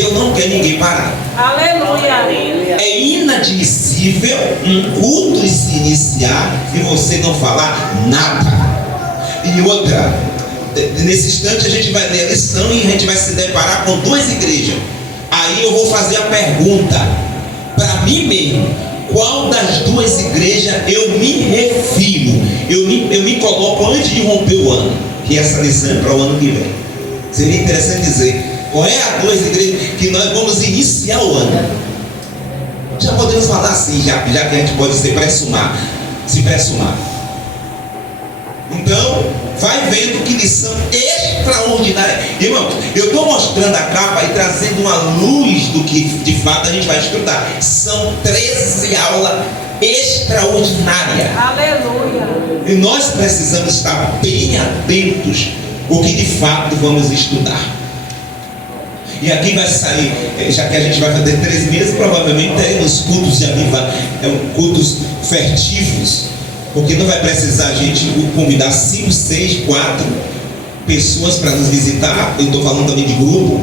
Deus não quer ninguém parado. Aleluia. É inadmissível um culto se iniciar e você não falar nada. E outra, nesse instante a gente vai ler a lição e a gente vai se deparar com duas igrejas. Aí eu vou fazer a pergunta para mim mesmo: qual das duas igrejas eu me refiro? Eu me coloco antes de romper o ano, que essa lição é para o ano que vem. Seria interessante dizer qual é a duas igrejas que nós vamos iniciar o ano. Já podemos falar assim, já que a gente pode se pressumar. Então, vai vendo que lição extraordinária. Irmão, eu estou mostrando a capa e trazendo uma luz do que de fato a gente vai estudar. São 13 aulas extraordinárias. Aleluia. E nós precisamos estar bem atentos ao que de fato vamos estudar. E aqui vai sair, já que a gente vai fazer 3 meses, provavelmente teremos cultos de avivamento, cultos furtivos, porque não vai precisar a gente convidar 5, 6, 4 pessoas para nos visitar. Eu estou falando também de grupo,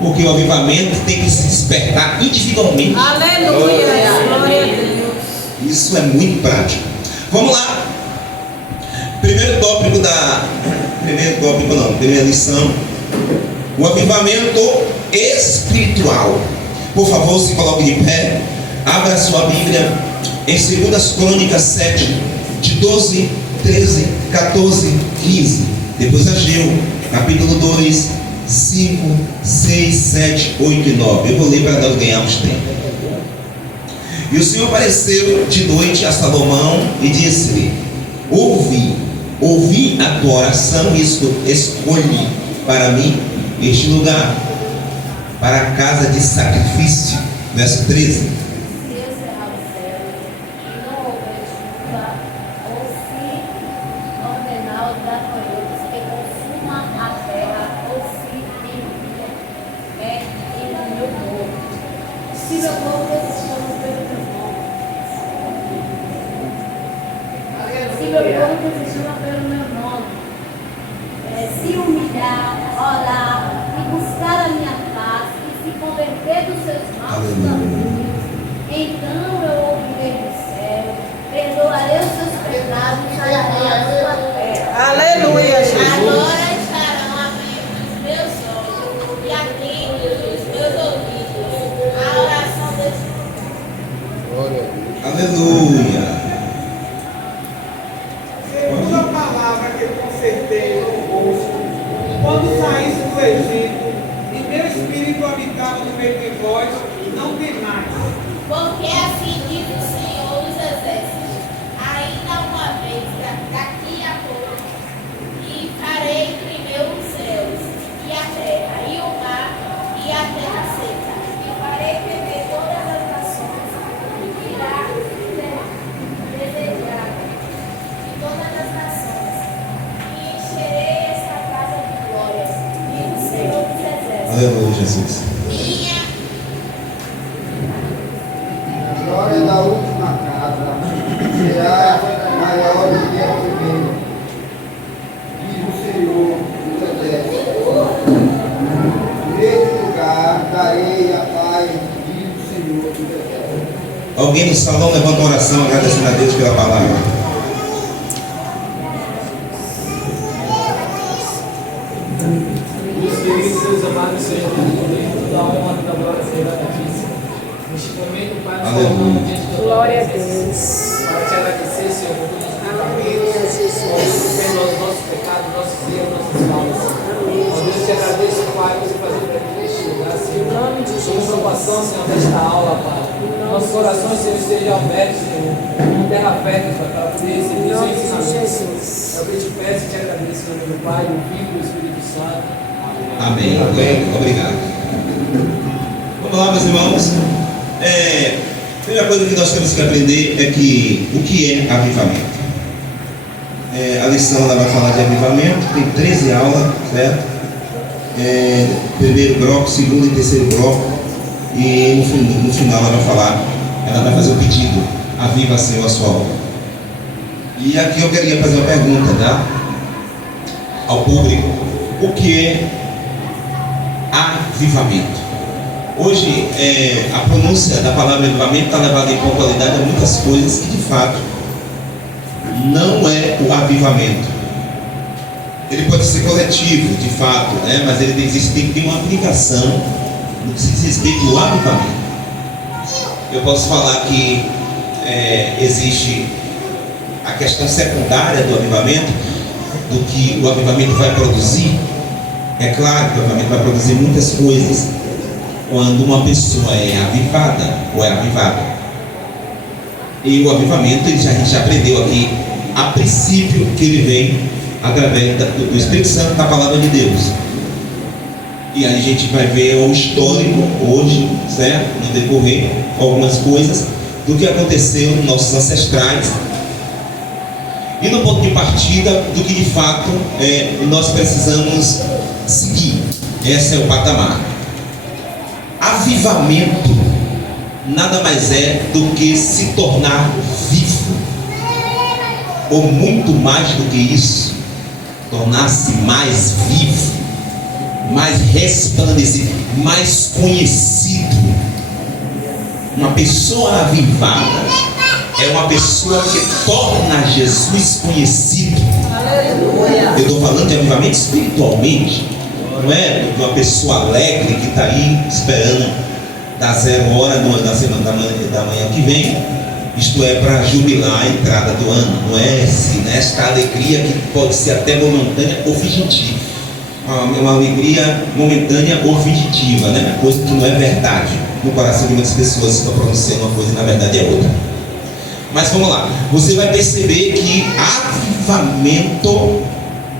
porque o avivamento tem que se despertar individualmente. Aleluia. Glória a Deus. Isso é muito prático. Vamos lá. Primeira lição: o avivamento espiritual. Por favor, se coloque de pé. Abra sua Bíblia em 2 Crônicas 7, de 12, 13, 14, 15. Depois Ageu, capítulo 2, 5, 6, 7, 8 e 9. Eu vou ler para nós ganharmos tempo. E o Senhor apareceu de noite a Salomão e disse-lhe: ouvi a tua oração e escolhi para mim este lugar, para a casa de sacrifício. Verso 13. Se humilhar, orar e buscar a minha paz e se converter dos seus maus caminhos, então eu ouvirei do céu, perdoarei os seus pecados e sararei a sua terra. Aleluia, Jesus. Agora estarão abertos os meus olhos e atentos os meus ouvidos à oração desse. Aleluia. Segunda palavra que eu consertei convosco, quando saísse do Egito, e meu espírito habitava no meio de vós, não temais. Porque assim diz o Senhor dos Exércitos: ainda uma vez, daqui a pouco, e farei tremer os céus, e a terra, e o mar, e a terra seca, e farei tremer todas as nações, e irá desejar de todas as nações, e encherei esta casa de glória, diz o Senhor dos Exércitos. Aleluia, Jesus. Minha A glória da última casa será maior do que a primeira, diz o Senhor dos Exércitos. Neste lugar darei a paz, diz o Senhor dos Exércitos. Alguém no salão levanta uma oração agradecendo a Deus pela palavra. Meus queridos, seus amados, Senhor, toda a honra, toda a glória será a ti. Neste momento, Pai, nós colocamos diante do Glória a Deus. para te agradecer, Senhor, por todos os tratamentos, perdoa os nossos pecados, nossos erros, nossas faltas. Ó Deus, te agradeço, Pai, por você fazer para mim neste lugar, Senhor. Em provação, Senhor, desta aula, Pai. Nossos corações, Senhor, estejam abertos, Senhor, com terra fértil, Pai, para poder receber o seu ensinamento. É o que eu te peço e te agradeço, em nome do Pai, do Filho e do Espírito Santo. Amém. Obrigado. Vamos lá, meus irmãos. A primeira coisa que nós temos que aprender é que o que é avivamento. A lição ela vai falar de avivamento, tem 13 aulas, certo? Primeiro bloco, segundo e terceiro bloco. E no final ela vai fazer o pedido: aviva, Senhor, a sua obra. E aqui eu queria fazer uma pergunta, tá? Ao público: o que é avivamento? Hoje, a pronúncia da palavra avivamento está levada em pontualidade a muitas coisas que de fato não é o avivamento. Ele pode ser coletivo, de fato, né? Mas ele tem que ter uma aplicação no que se diz respeito ao avivamento. Eu posso falar que existe a questão secundária do avivamento, do que o avivamento vai produzir. É claro que o avivamento vai produzir muitas coisas quando uma pessoa é avivada ou é avivada. E o avivamento, a gente já aprendeu aqui, a princípio, que ele vem através do Espírito Santo, da palavra de Deus. E aí a gente vai ver o histórico hoje, certo? No decorrer, algumas coisas do que aconteceu nos nossos ancestrais. E no ponto de partida do que de fato nós precisamos seguir. Esse é o patamar. Avivamento nada mais é do que se tornar vivo, ou muito mais do que isso, tornar-se mais vivo, mais resplandecido, mais conhecido. Uma pessoa avivada é uma pessoa que torna Jesus conhecido. Eu estou falando de avivamento espiritualmente, não é de uma pessoa alegre que está aí esperando da 0 hora da manhã que vem, isto é, para jubilar a entrada do ano. Não é esta alegria que pode ser até momentânea ou fugitiva. Uma alegria momentânea ou fugitiva, né? Coisa que não é verdade no coração de muitas pessoas que estão pronunciando uma coisa e na verdade é outra. Mas vamos lá, você vai perceber que avivamento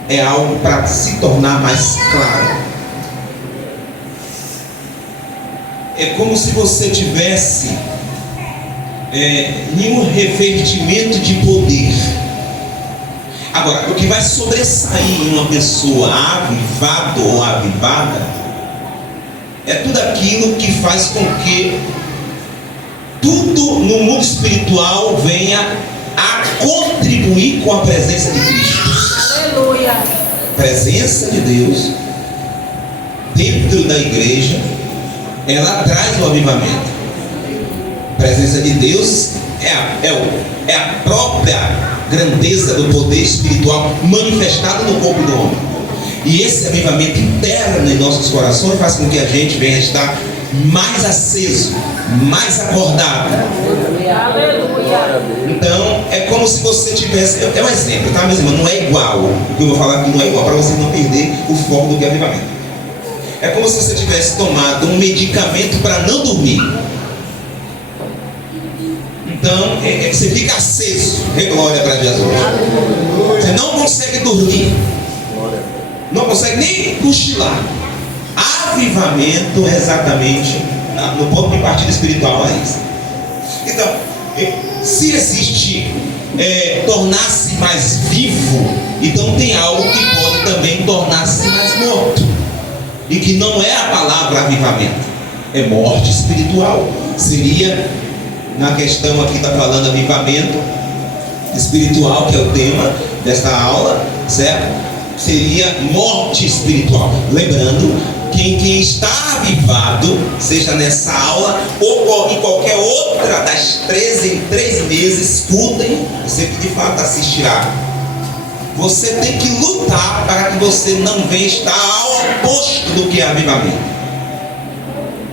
é algo para se tornar mais claro. É como se você tivesse nenhum revestimento de poder. Agora, o que vai sobressair em uma pessoa avivada ou avivada é tudo aquilo que faz com que tudo no mundo espiritual venha a contribuir com a presença de Cristo. Aleluia. Presença de Deus dentro da igreja, ela traz o avivamento. Presença de Deus é a própria grandeza do poder espiritual manifestado no corpo do homem. E esse avivamento interno em nossos corações faz com que a gente venha estar mais aceso, mais acordado. Aleluia. Então, é como se você tivesse... É um exemplo, tá, meus irmãos? Não é igual. O que eu vou falar aqui não é igual, para você não perder o foco do que é avivamento. É como se você tivesse tomado um medicamento para não dormir. Então, você fica aceso. Glória para Jesus. Você não consegue dormir. Não consegue nem cochilar. Avivamento é exatamente no ponto de partida espiritual é isso. Então, se existe tornar-se mais vivo, então tem algo que pode também tornar-se mais morto. E que não é a palavra avivamento, é morte espiritual. Seria, na questão aqui está falando avivamento espiritual, que é o tema desta aula, certo? Seria morte espiritual. Lembrando que quem está avivado, seja nessa aula ou em qualquer outra das 13 em 3 meses, escutem, você que de fato assistirá. Você tem que lutar para que você não venha estar ao oposto do que é avivamento.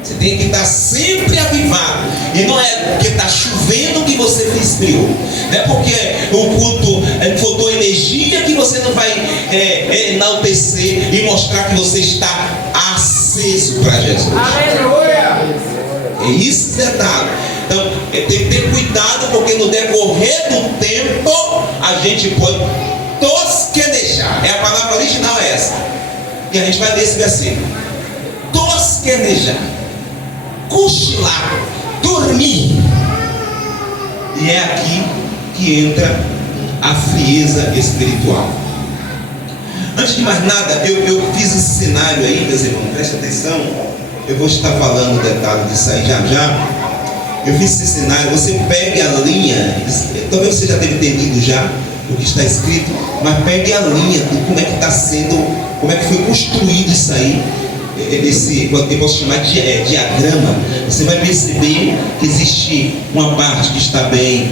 Você tem que estar sempre avivado. E não é porque está chovendo que você esfriou. Não é porque o culto faltou energia que você não vai enaltecer e mostrar que você está aceso para Jesus. Aleluia. É isso que detalhe. Então, tem que ter cuidado, porque no decorrer do tempo a gente pode tosquenejar. A palavra original é essa. E a gente vai ler esse versículo. Tosquenejar, cochilar, dormir. E é aqui que entra a frieza espiritual. Antes de mais nada, eu fiz esse cenário aí, meus irmãos, preste atenção. Eu vou estar falando o detalhe disso aí já. Eu fiz esse cenário, você pegue a linha, talvez você já tenha entendido já o que está escrito, mas pegue a linha de como é que está sendo, como é que foi construído isso aí, eu posso chamar de diagrama, você vai perceber que existe uma parte que está bem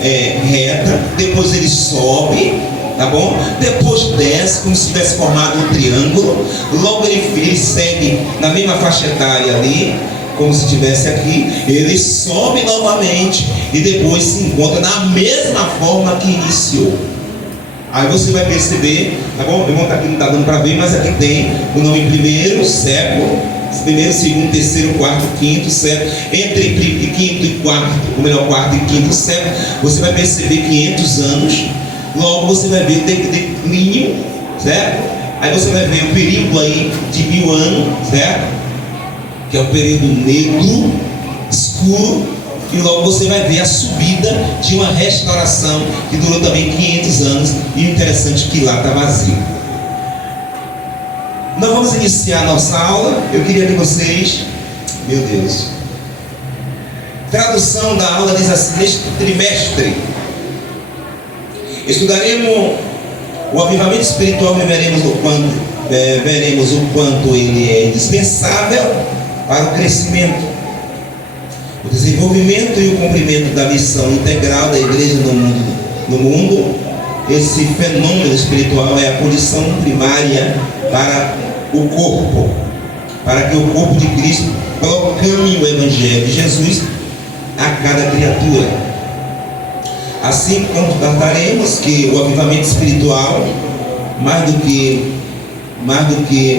reta, depois ele sobe, tá bom? Depois desce, como se tivesse formado um triângulo, logo ele segue na mesma faixa etária ali, como se estivesse aqui, ele sobe novamente e depois se encontra na mesma forma que iniciou. Aí você vai perceber, tá bom? Eu vou estar aqui, não está dando para ver, mas aqui tem o nome primeiro, século, primeiro, segundo, terceiro, quarto, quinto século. Entre quinto e quarto, ou melhor, quarto e quinto século, você vai perceber 500 anos. Logo você vai ver declínio, certo? Aí você vai ver o período aí de 1000 anos, certo? Que é o período negro, escuro. E logo você vai ver a subida de uma restauração que durou também 500 anos. E o interessante é que lá está vazio. Nós vamos iniciar a nossa aula. Eu queria que vocês... Meu Deus. Tradução da aula diz assim: neste trimestre estudaremos o avivamento espiritual e veremos o quanto ele é indispensável para o crescimento, o desenvolvimento e o cumprimento da missão integral da igreja no mundo. Esse fenômeno espiritual é a condição primária para o corpo, para que o corpo de Cristo proclame o Evangelho de Jesus a cada criatura. Assim constataremos que o avivamento espiritual, mais do que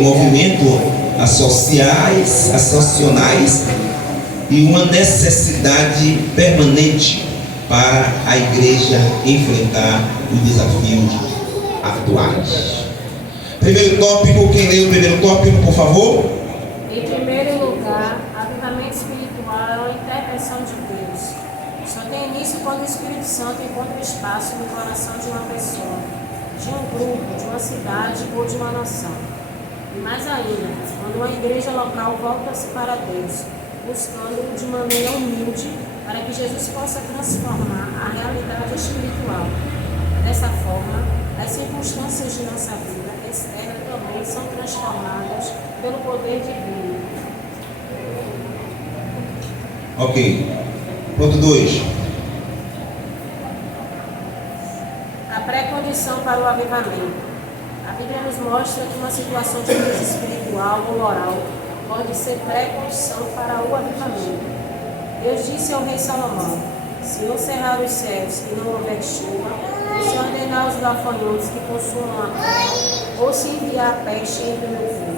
movimento associacionais, e uma necessidade permanente para a igreja enfrentar os desafios atuais. Primeiro tópico, quem lê o primeiro tópico, por favor? Em primeiro lugar, avivamento espiritual é uma intervenção de Deus. Só tem início quando o Espírito Santo encontra espaço no coração de uma pessoa, de um grupo, de uma cidade ou de uma nação. E mais ainda, quando uma igreja local volta-se para Deus, buscando de maneira humilde para que Jesus possa transformar a realidade espiritual. Dessa forma, as circunstâncias de nossa vida externa também são transformadas pelo poder divino. Ok. Ponto 2. A pré-condição para o avivamento. A Bíblia nos mostra que uma situação de crise espiritual ou moral pode ser pré-condição para o avivamento. Deus disse ao rei Salomão: se eu cerrar os céus e não houver chuva, ou se ordenar os gafanhotos que consumam a terra, ou se enviar a peste entre o meu povo.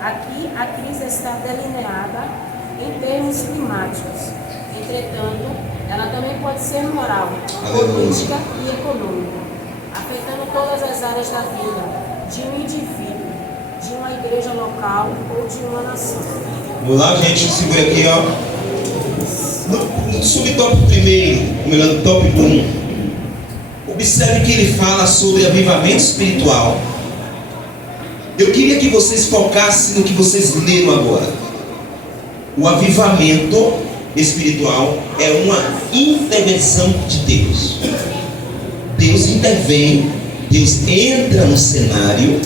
Aqui a crise está delineada em termos climáticos. Entretanto, ela também pode ser moral, política e econômica, afetando todas as áreas da vida de um indivíduo, de uma igreja local ou de uma nação. Vamos lá, gente, segura aqui, ó. No subtópico primeiro, ou melhor, no tópico 1, observe que ele fala sobre avivamento espiritual. Eu queria que vocês focassem no que vocês leram agora. O avivamento espiritual é uma intervenção de Deus. Deus intervém, Deus entra no cenário.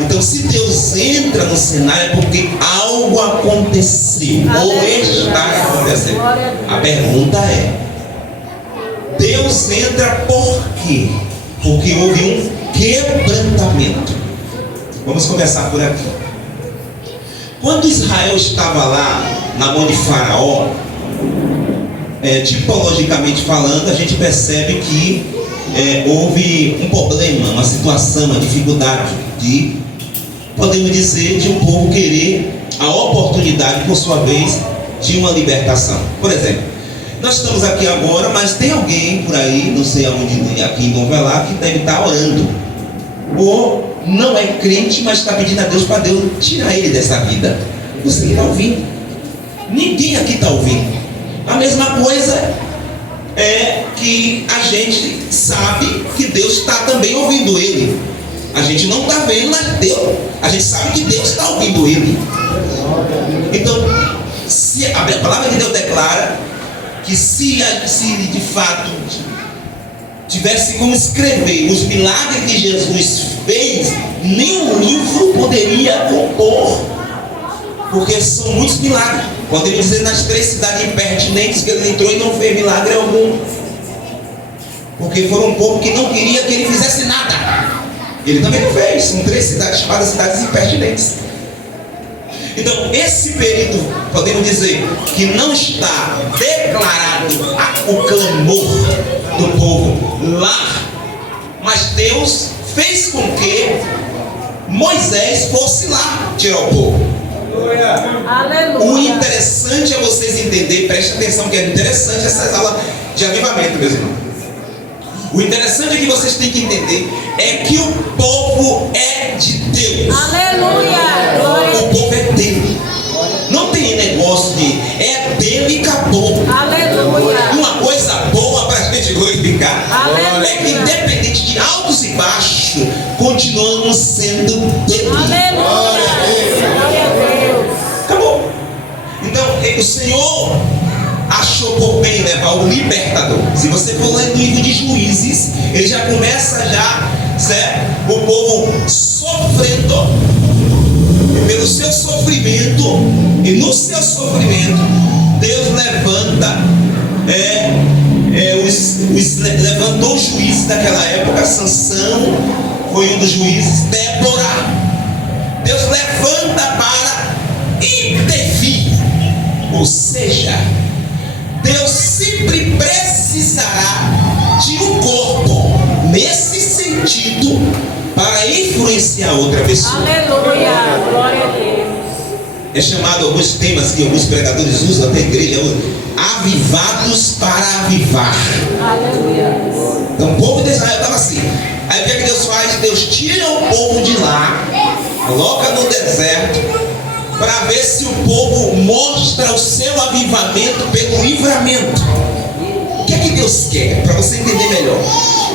Então, se Deus entra no cenário é porque algo aconteceu ou está acontecendo. A pergunta é: Deus entra por quê? Porque houve um quebrantamento. Vamos começar por aqui. Quando Israel estava lá na mão de Faraó, tipologicamente falando, a gente percebe que houve um problema, uma situação, uma dificuldade de, podemos dizer, de um povo querer a oportunidade, por sua vez, de uma libertação. Por exemplo, nós estamos aqui agora, mas tem alguém por aí, não sei aonde, aqui em Dom Velar, que deve estar orando, ou não é crente, mas está pedindo a Deus para Deus tirar ele dessa vida. Você não está ouvindo? Ninguém aqui está ouvindo. A mesma coisa é que a gente sabe que Deus está também ouvindo ele. A gente não está vendo, mas Deus, a gente sabe que Deus está ouvindo ele. Então, se a palavra de Deus declara que se de fato tivesse como escrever os milagres que Jesus fez, nenhum livro poderia compor, porque são muitos milagres. Podemos dizer nas 3 cidades impertinentes que ele entrou e não fez milagre algum, porque foram um povo que não queria que ele fizesse nada. Ele também não fez. São 3 cidades chamadas cidades impertinentes. Então, esse período, podemos dizer que não está declarado o clamor do povo lá, mas Deus fez com que Moisés fosse lá tirar o povo. Aleluia. O interessante é vocês entenderem, preste atenção que é interessante essas aulas de avivamento, meus irmãos. O interessante é que vocês têm que entender é que o povo é de Deus. Aleluia. Glória. O povo é dele. Não tem negócio de é dele e acabou. Aleluia. Uma coisa boa para a gente glorificar Aleluia. é que independente de altos e baixos, continuamos sendo dele. Aleluia. Glória a Deus. Acabou. Então, o Senhor achou por bem levar o libertador. Se você for ler no livro de Juízes, ele já começa certo? O povo sofrendo, e pelo seu sofrimento, e no seu sofrimento, Deus levanta, levantou os juízes daquela época. Sansão foi um dos juízes. Débora, Deus levanta para intervir, ou seja, Deus sempre precisará de um corpo nesse sentido para influenciar outra pessoa. Aleluia. Glória a Deus. É chamado alguns temas que alguns pregadores usam, até a igreja usa, avivados para avivar. Aleluia. Então o povo de Israel estava assim. Aí o que é que Deus faz? Deus tira o povo de lá, coloca no deserto, para ver se o povo mostra o seu avivamento pelo livramento. O que é que Deus quer? Para você entender melhor,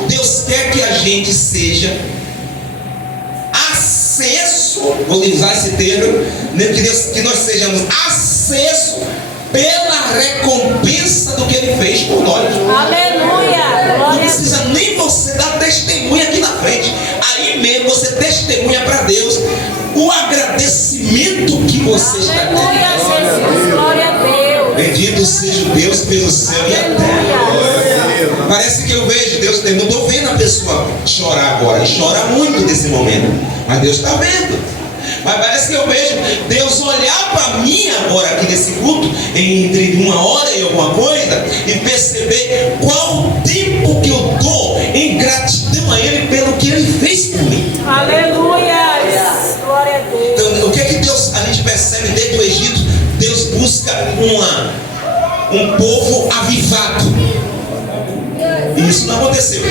Deus quer que a gente seja acesso, vou usar esse termo, que nós sejamos acesso pela recompensa do que Ele fez por nós. Aleluia. Não Glória a precisa nem você dar testemunha aqui na frente. Aí mesmo você testemunha para Deus o agradecimento que você está tendo. Aleluia, Jesus. Glória a Deus. Bendito seja o Deus que fez o céu e a terra. Parece que eu vejo Deus, eu não estou vendo a pessoa chorar agora, e chora muito nesse momento, mas Deus está vendo. Mas parece que eu vejo Deus olhar para mim agora aqui nesse culto, entre 1 hora e alguma coisa, e perceber qual o tempo que eu estou em gratidão a Ele pelo que Ele fez por mim. Aleluia. Glória a Deus. Então, o que é que Deus, a gente percebe desde o Egito? Deus busca um povo avivado. E isso não aconteceu.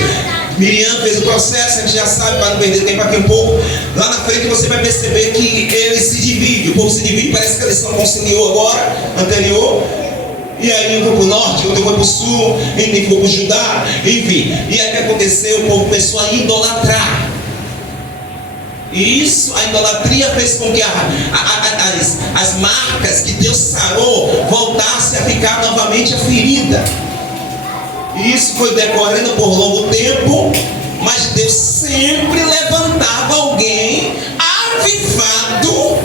Miriam fez o processo, a gente já sabe, para não perder tempo aqui um pouco. Lá na frente você vai perceber que ele se divide. O povo se divide, parece que a lição conciliou agora, anterior. E aí um foi para o norte, outro foi para o sul, e foi para o Judá, enfim. E aí o que aconteceu? O povo começou a idolatrar. E isso, a idolatria fez com que as marcas que Deus sarou voltassem a ficar novamente a ferida. E isso foi decorrendo por longo tempo, mas Deus sempre levantava alguém avivado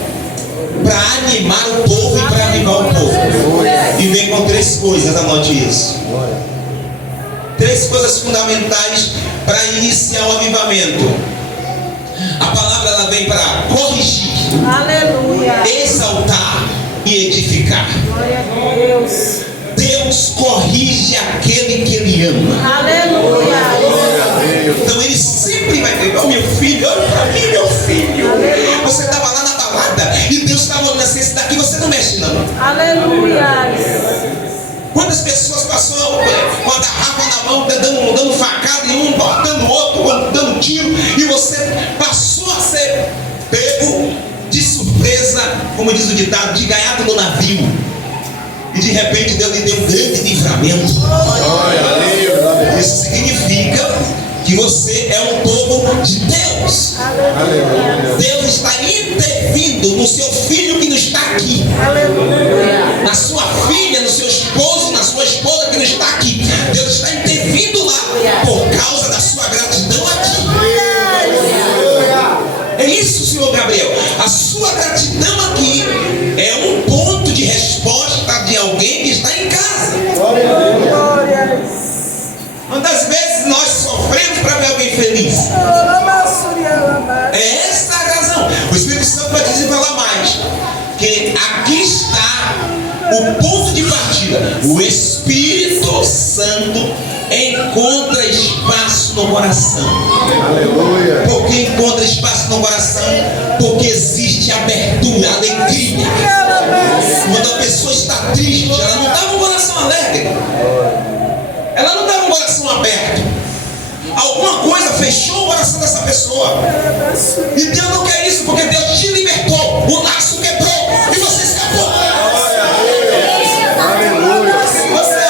para animar o povo e para avivar o povo. E vem com 3 coisas, anote isso. 3 coisas fundamentais para iniciar o avivamento. A palavra ela vem para corrigir, Aleluia. exaltar e edificar. Glória a Deus. Deus corrige aquele que Ele ama. Aleluia. Então Ele sempre vai pegar o meu filho, olha para mim, meu filho. Você estava lá na balada e Deus estava olhando assim, esse daqui você não mexe não. Aleluia. Quantas pessoas passou com a garrafa na mão, dando facada em um, dando outro, dando tiro, e você passou a ser pego de surpresa, como diz o ditado, de gaiato no navio. E de repente Deus lhe deu um grande livramento. Isso significa que você é um povo de Deus. Aleluia. Deus está intervindo no seu filho que não está aqui, Aleluia. na sua filha, no seu esposo, na sua esposa que não está aqui. Deus está intervindo lá por causa Porque aqui está o ponto de partida. O Espírito Santo encontra espaço no coração. Aleluia. Por que encontra espaço no coração? Porque existe abertura, alegria. Quando a pessoa está triste, ela não está com o coração alegre. Ela não está com o coração aberto. Alguma coisa fechou o coração dessa pessoa. E Deus não quer isso, porque Deus te libertou. O laço quebrou e você escapou. Aleluia. Você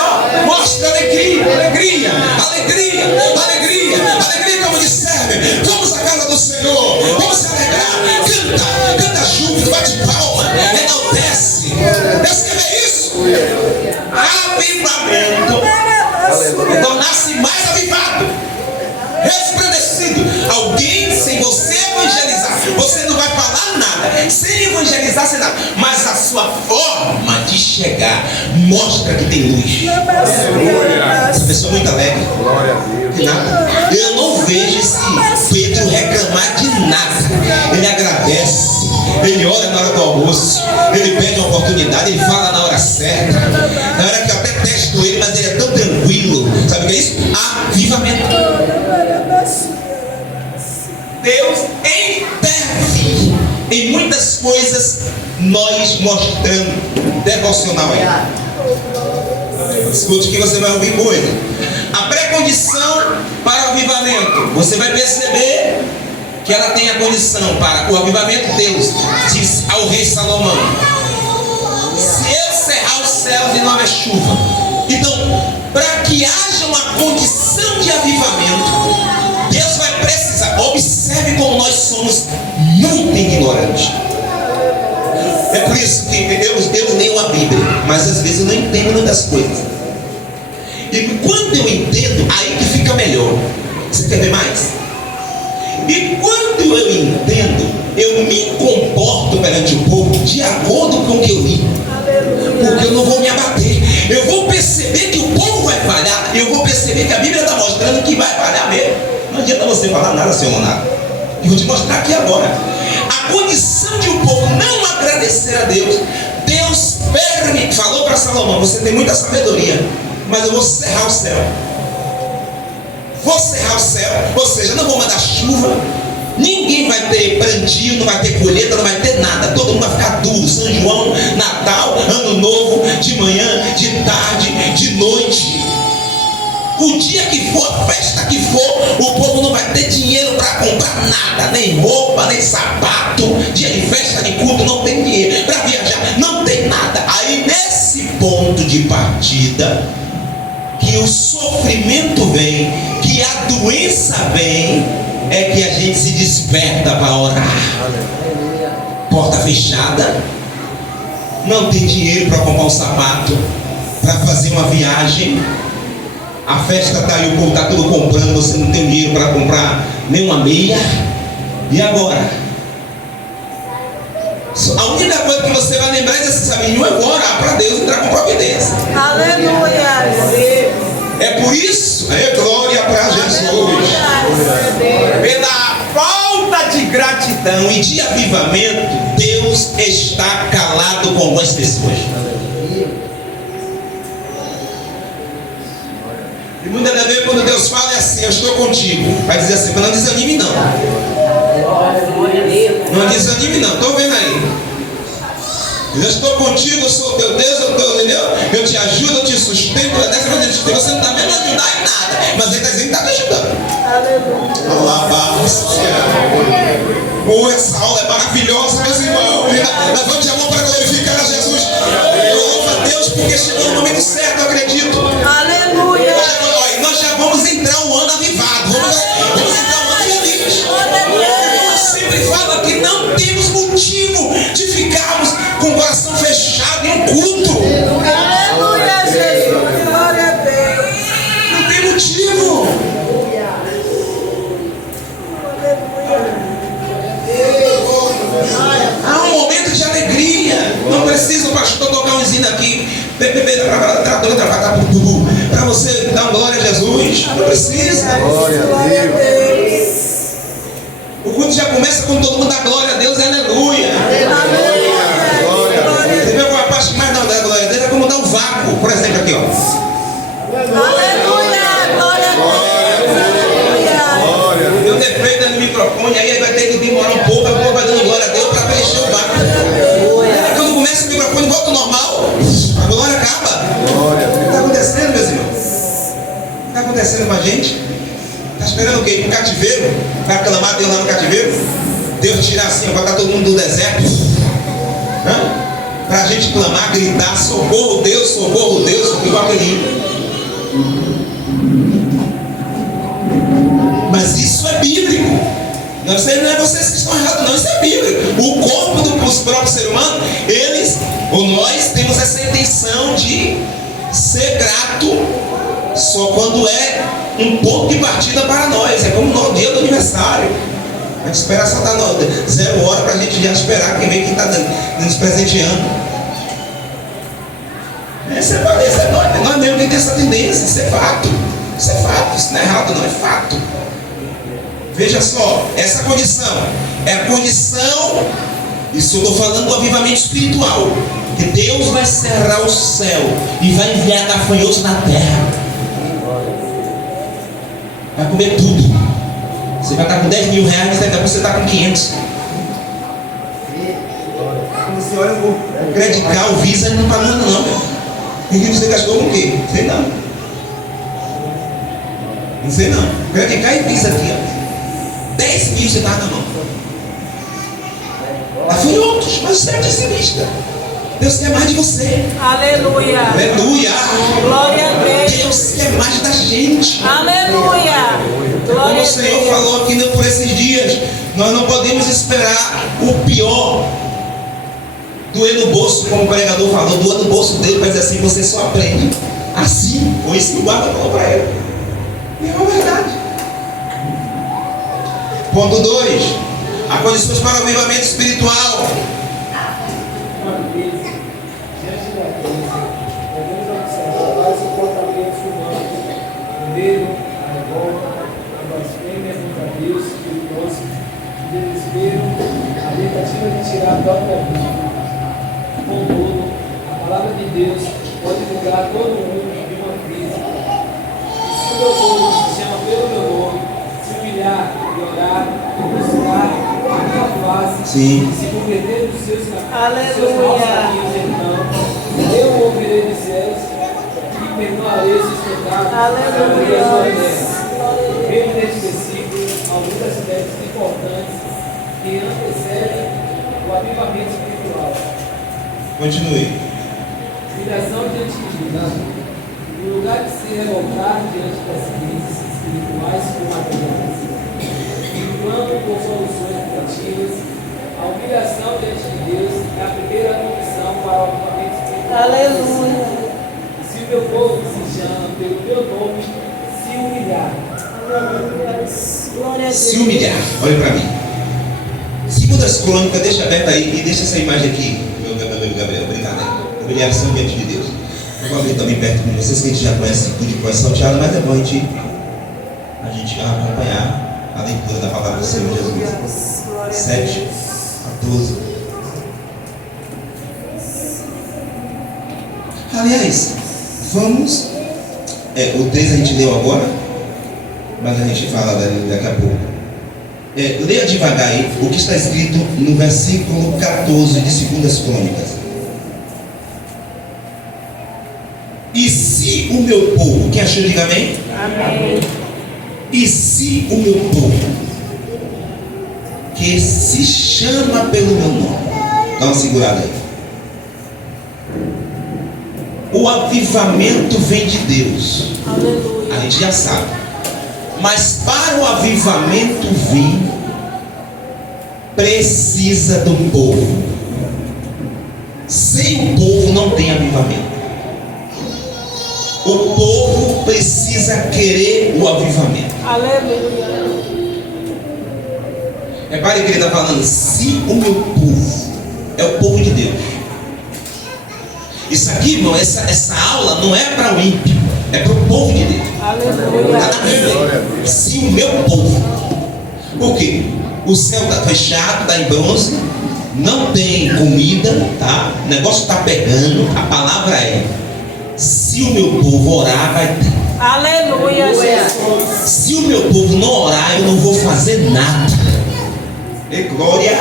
mostra alegria, alegria, alegria, alegria, alegria como de serve. Vamos à casa do Senhor, vamos se alegrar. Canta junto, bate palma, enaltece. Deus quer ver isso? Avivamento. Então nasce mais avivado, resplandecido. Alguém, sem você evangelizar, você não vai falar nada. Sem evangelizar, sem nada. Mas a sua forma de chegar mostra que tem luz. Essa pessoa é muito alegre. Glória a Deus. De nada. Eu não vejo esse Pedro reclamar de nada. Ele agradece. Ele ora na hora do almoço. Ele pede uma oportunidade. Ele fala na hora certa. Na hora que eu até testo ele, mas ele é tão tranquilo. Sabe o que é isso? Avivamento. Deus intervir em muitas coisas, nós mostrando devocional aí. Escute que você vai ouvir coisa. A pré-condição para o avivamento, você vai perceber que ela tem a condição para o avivamento. Deus diz ao rei Salomão: se eu cerrar os céus e não haver chuva. Então, para que haja uma condição de avivamento, Deus vai precisar. Observe como nós somos muito ignorantes. É por isso que eu leio a Bíblia, mas às vezes eu não entendo muitas coisas. E quando eu entendo, aí que fica melhor. Você quer ver mais? E quando eu entendo, eu me comporto perante o povo de acordo com o que eu li. Porque eu não vou me abater. Eu vou perceber que o povo vai falhar. Eu vou perceber que a Bíblia está mostrando que vai falhar mesmo. Não adianta você falar nada, Senhor Leonardo. Eu vou te mostrar aqui agora. A condição de o povo não agradecer a Deus. Deus falou para Salomão: você tem muita sabedoria, mas eu vou cerrar o céu. Vou cerrar o céu, ou seja, não vou mandar chuva. Ninguém vai ter plantio, não vai ter colheita, não vai ter nada. Todo mundo vai ficar duro. São João, Natal, Ano Novo, de manhã, de tarde, de noite. O dia que for, a festa que for, o povo não vai ter dinheiro para comprar nada, nem roupa, nem sapato. Dia de festa, de culto, não tem dinheiro. Para viajar, não tem nada. Aí nesse ponto de partida, que o sofrimento vem, que a doença vem, é que a gente se desperta para orar. Porta fechada, não tem dinheiro para comprar um sapato, para fazer uma viagem. A festa está aí, o povo está tudo comprando, você não tem dinheiro para comprar nem uma meia. E agora? A única coisa que você vai lembrar é dizer assim: sabe, eu vou orar para Deus entrar com providência. Aleluia. É por isso, glória para Jesus. Pela falta de gratidão e de avivamento, Deus está calado com algumas pessoas. E muitas das vezes quando Deus fala é assim: eu estou contigo. Vai dizer assim: mas não desanime não. Não desanime não, estou vendo aí. Eu estou contigo, eu sou teu Deus, eu te ajudo, eu te sustento, você não está mesmo ajudando em nada, mas ele está dizendo que está te ajudando. Essa aula é maravilhosa, meus irmãos. Levante a mão para glorificar a Jesus. Louva a Deus, porque chegou no momento certo, eu acredito. Aleluia. Nós já vamos entrar um ano avivado, vamos entrar um ano feliz. Eu sempre falo que não temos motivo de ficarmos com o coração fechado em um culto. Aleluia, Jesus. Glória a Deus. Não tem motivo. Há um momento de alegria. Não precisa o pastor tocar um hino aqui para você dar glória a Jesus. Não precisa. Glória a Deus. O culto já começa com todo mundo dá glória a Deus, aleluia. acho que mais da glória a Deus é como dar um vácuo. Por exemplo, aqui, ó. Aleluia! Glória a Deus! Deu defeito no microfone, aí vai ter que demorar um pouco, a pouco vai dando glória a Deus para preencher o vácuo. Quando começa o microfone, volta ao normal, a glória acaba. O que está acontecendo, meus irmãos? O que está acontecendo com a gente? Está esperando o quê? Um cativeiro? Vai aclamar Deus lá no cativeiro? Deus tirar assim, vai estar todo mundo do deserto? Para a gente clamar, gritar, socorro Deus, igual aquele. Mas isso é bíblico. Não é vocês que estão errados, não. Isso é bíblico. O corpo dos próprios seres humanos, eles, ou nós, temos essa intenção de ser grato só quando é um ponto de partida para nós. É como no dia do aniversário. A gente espera só dar 0 hora para a gente já esperar quem vem que está nos presenteando. Nós mesmo que tem essa tendência. Isso é fato. Isso não é errado, não, é fato. Veja só, essa condição é a condição, isso eu estou falando do avivamento espiritual, que Deus vai cerrar o céu e vai enviar gafanhotos na terra, vai comer tudo. Você vai estar com 10 mil reais, daqui a pouco você está com 500. Você olha o Credicar, o Visa não está dando não, meu. E você gastou com o quê? Sei não. Não sei não. Credicar e Visa aqui, ó. 10 mil você está na mão. Gafanhotos, mas você é dizimista. Deus quer mais de você. Aleluia! Aleluia! Glória a Deus! Deus quer mais da gente. Aleluia! Como Glória o a Senhor Deus! falou aqui por esses dias, nós não podemos esperar o pior. Doer no bolso, como o pregador falou, doer no bolso dele, mas assim você só aprende. Assim, ou isso que o guarda falou para ele. E é uma verdade. Ponto 2. Há condições para o avivamento espiritual. Uma vez, diante da crise, podemos observar vários comportamentos humanos. O medo, a revolta, a blasfêmia contra Deus, espirituoso, o desespero, a tentativa de tirar a própria vida. Contudo, a palavra de Deus pode livrar todo mundo de uma crise. E se o meu povo se chama pelo meu nome, se humilhar e orar, buscar a minha face, Sim. e se converter dos seus maus Aleluia! caminhos, então, eu ouvirei dos céus e perdoarei seus pecados. Aleluia! Vendo neste versículo alguns aspectos importantes que antecedem o avivamento espiritual. Continue. Ligação diante de Deus. No lugar de se revoltar diante das crises espirituais ou materiais, clamam por soluções criativas, a humilhação diante de Deus é a primeira condição para o avivamento espiritual. Aleluia! E se o meu povo se chama pelo teu nome, se humilhar. Glória a Deus! Se humilhar. Olha para mim. 2 Crônicas, deixa aberta aí e deixa essa imagem aqui, meu Gabriel. Obrigado aí. Humilhação diante de Deus. Eu vou abrir também perto com vocês, que a gente já conhece tudo de coração salteado, mas é bom a gente acompanhar a leitura da palavra do Senhor Jesus. 7, 14. Aliás, vamos. O 3 a gente leu agora, mas a gente fala daqui a pouco. Leia devagar aí o que está escrito no versículo 14 de 2 Crônicas. E se o meu povo, quem achou, diga amém? Amém! E se o meu povo, que se chama pelo meu nome, dá uma segurada aí. O avivamento vem de Deus. Aleluia! A gente já sabe. Mas para o avivamento vir, precisa do povo. Sem o povo não tem avivamento. O povo precisa querer o avivamento. Aleluia! Repare que ele está falando, se o meu povo, é o povo de Deus. Isso aqui, irmão, essa aula não é para o ímpio, é para o povo de Deus. Aleluia! Está na Bíblia. Se o meu povo. Por quê? O céu está fechado, está em bronze, não tem comida, tá? O negócio está pegando. A palavra é: se o meu povo orar, vai ter. Aleluia, Jesus. Se o meu povo não orar, eu não vou fazer nada. E glória.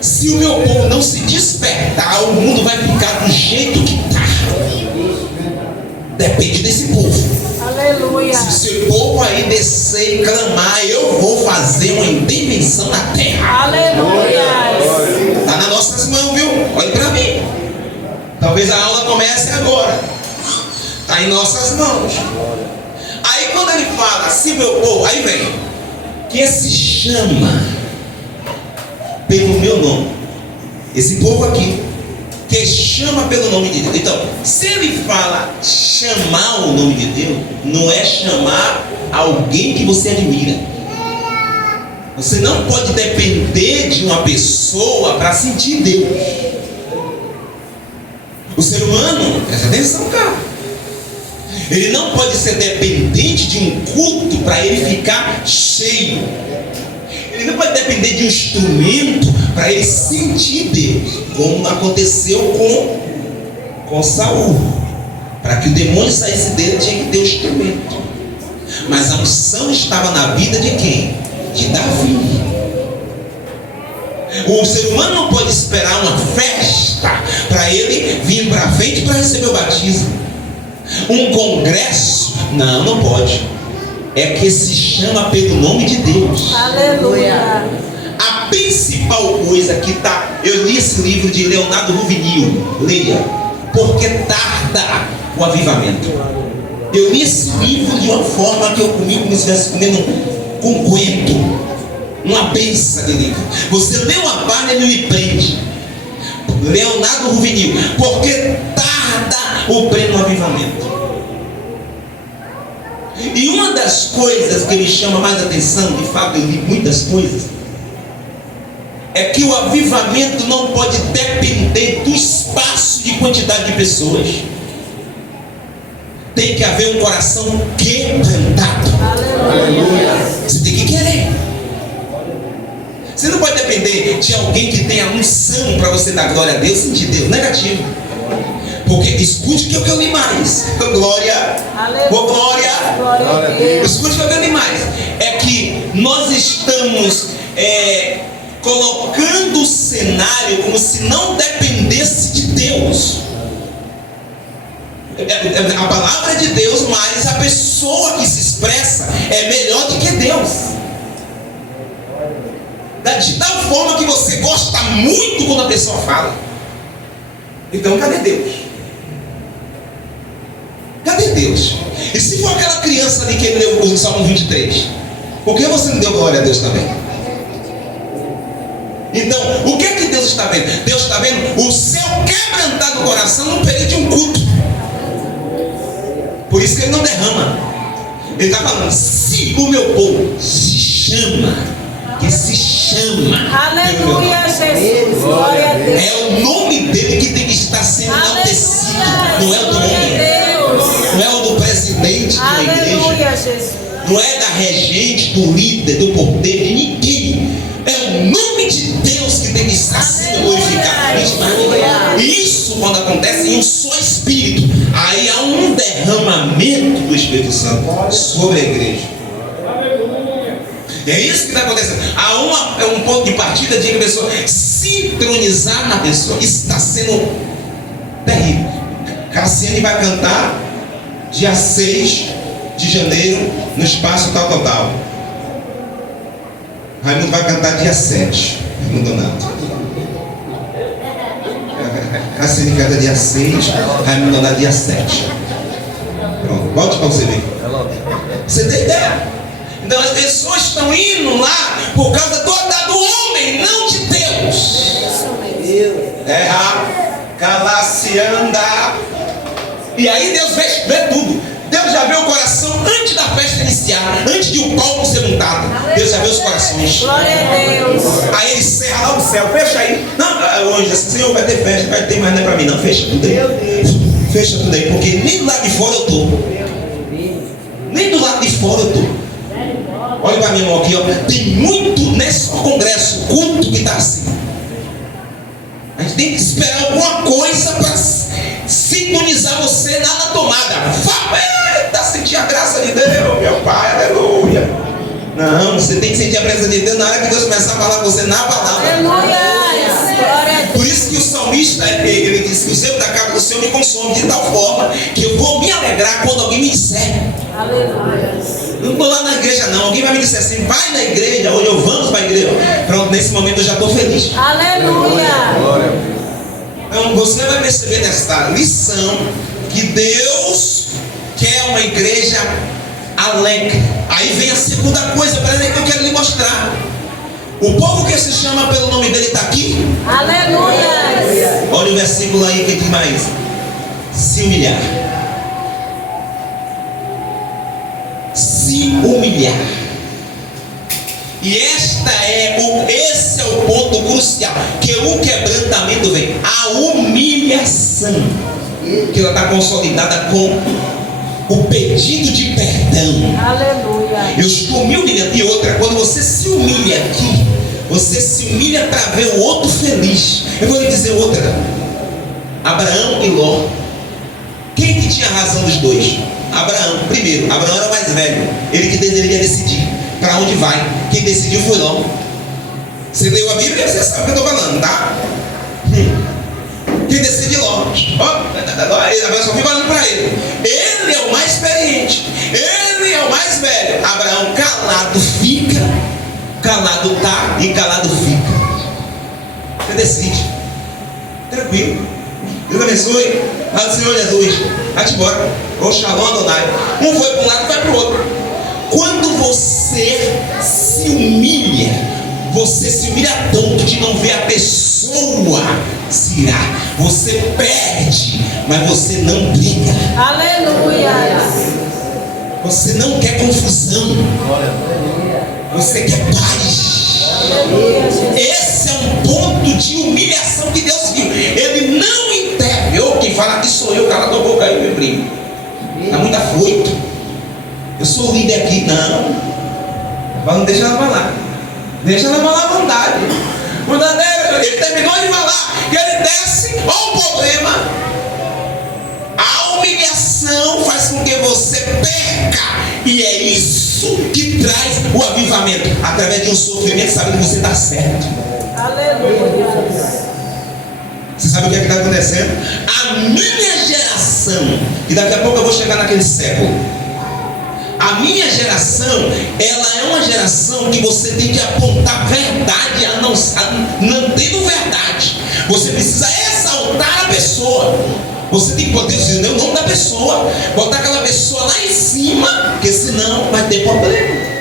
Se o meu povo não se despertar, o mundo vai ficar do jeito que está. Depende desse povo. Aleluia. Se o seu povo aí descer e clamar, eu vou fazer uma intervenção na terra. Aleluia. Está nas nossas mãos, viu? Olha para mim. Talvez a aula comece agora. Está em nossas mãos. Aí quando ele fala, se meu povo, aí vem, que se chama pelo meu nome. Esse povo aqui, que chama pelo nome de Deus. Então, se ele fala chamar o nome de Deus, não é chamar alguém que você admira. Você não pode depender de uma pessoa para sentir Deus. O ser humano, presta atenção, cara, ele não pode ser dependente de um culto para ele ficar cheio. Ele não pode depender de um instrumento para ele sentir Deus, como aconteceu com Saul. Para que o demônio saísse dele, tinha que ter o instrumento. Mas a unção estava na vida de quem? De Davi. O ser humano não pode esperar uma festa para ele vir para frente para receber o batismo. Um congresso, não pode. É que se chama pelo nome de Deus. Aleluia. A principal coisa que está, eu li esse livro de Leonardo Ruvinil, leia, porque tarda o avivamento. Eu li esse livro de uma forma que eu comi como se estivesse comendo com coentro, uma benção de livro. Você lê uma página e ele me prende. Leonardo Ruvinil, porque tarda o pleno avivamento. E uma das coisas que me chama mais atenção, de fato eu li muitas coisas, é que o avivamento não pode depender do espaço de quantidade de pessoas. Tem que haver um coração quebrantado. Aleluia. Você tem que querer. Você não pode depender de alguém que tenha unção para você dar glória a Deus, sentir Deus. Negativo. Porque escute que eu li mais. Glória. Aleluia. Glória. Glória a Deus. Escute que eu li mais. É que nós estamos colocando o cenário como se não dependesse de Deus. A palavra é de Deus, mas a pessoa que se expressa é melhor do que Deus. De tal forma que você gosta muito quando a pessoa fala. Então cadê Deus? Cadê Deus? E se for aquela criança ali que ele leu o Salmo 23, por que você não deu glória a Deus também? Então, o que é que Deus está vendo? Deus está vendo o seu quebrantado coração no período de um culto. Por isso que ele não derrama. Ele está falando, se o meu povo se chama, que se chama. Aleluia, Jesus. Glória a Deus. É o nome dele que tem que estar sendo enaltecido. Não é o do homem. Não é o do presidente de uma igreja. Aleluia, Jesus. Não é da regente, do líder, do porteiro, de ninguém. É o nome de Deus que tem que estar sendo glorificado. E isso quando acontece em um só Espírito, aí há um derramamento do Espírito Santo sobre a igreja. É isso que está acontecendo. Há um ponto de partida de a pessoa sincronizar na pessoa. Isso está sendo terrível. Cassiane vai cantar dia 6 de janeiro no espaço tal. Raimundo vai cantar dia 7. Raimundo Donato. Cassiane canta dia 6, Raimundo Donato dia 7. Pronto, volte para você ver. Você tem ideia? Então as pessoas estão indo lá por causa do homem, não de Deus. Calacianda. E aí Deus vê tudo. Deus já vê o coração antes da festa iniciar, antes de o palco ser montado. Deus já vê os corações. Glória a Deus. Aí ele cerra lá no céu, fecha aí. Não, hoje, Senhor, vai ter festa, vai ter, mas não é para mim não. Fecha tudo aí. Fecha tudo aí, porque nem do lado de fora eu estou. Nem do lado de fora eu estou. Olha para minha mão aqui, ó. Tem muito, não é só congresso, culto que está assim. A gente tem que esperar alguma coisa para sintonizar você lá na tomada. Eita, sentir a graça de Deus, meu Pai, aleluia. Não, você tem que sentir a presença de Deus na hora que Deus começar a falar com você na palavra. Aleluia. Por isso que o salmista, ele diz que o zelo da casa do Senhor me consome de tal forma que eu vou me alegrar quando alguém me disser. Aleluia. Não estou lá na igreja não, alguém vai me dizer assim, vai na igreja, ou eu vamos para a igreja. Pronto, nesse momento eu já estou feliz. Aleluia. Então você vai perceber nesta lição que Deus quer uma igreja alegre. Aí vem a segunda coisa, que eu quero lhe mostrar. O povo que se chama pelo nome dele está aqui. Aleluia. Olha o versículo aí que diz mais: se humilhar. Se humilhar. E esse é o ponto crucial, que o quebrantamento vem, a humilhação, que ela está consolidada com o pedido de perdão. Aleluia. Eu estou me humilhando. E outra, quando você se humilha aqui, você se humilha para ver o outro feliz. Eu vou lhe dizer outra: Abraão e Ló. Quem que tinha razão dos dois? Abraão. Primeiro, Abraão era o mais velho, ele que deveria decidir para onde vai. Quem decidiu foi Ló. Você leu a Bíblia, você sabe o que eu estou falando, tá? Quem decide Ló. Abraão só fica olhando para ele. Ele é o mais experiente, ele é o mais velho. Abraão calado fica, calado tá e calado fica. Você decide. Tranquilo. Deus abençoe. Fala do Senhor Jesus. Vai-te embora. Ou Shalom Adonai. Um foi para um lado e vai para o outro. Quando você se humilha, você se humilha tanto de não ver a pessoa se irar. Você perde, mas você não briga. Aleluia. Você não quer confusão. Você quer paz. Aleluia, Jesus. Esse é um ponto de humilhação que Deus viu. Ele não interve. Quem fala aqui sou eu, cala tua boca aí, meu primo. Está muito afoito. Eu sou o líder aqui. Não. Vamos deixar ela falar. Deixa ela falar à vontade. Ele terminou de falar que ele desce. Olha o problema. A humilhação faz com que você perca. E é isso que traz o avivamento. Através de um sofrimento, sabe que você está certo. Aleluia. Você sabe o que é que está acontecendo? A minha geração, e daqui a pouco eu vou chegar naquele século. A minha geração, ela é uma geração que você tem que apontar verdade, não tendo verdade. Você precisa exaltar a pessoa. Você tem que poder dizer o nome da pessoa, botar aquela pessoa lá em cima, porque senão vai ter problema.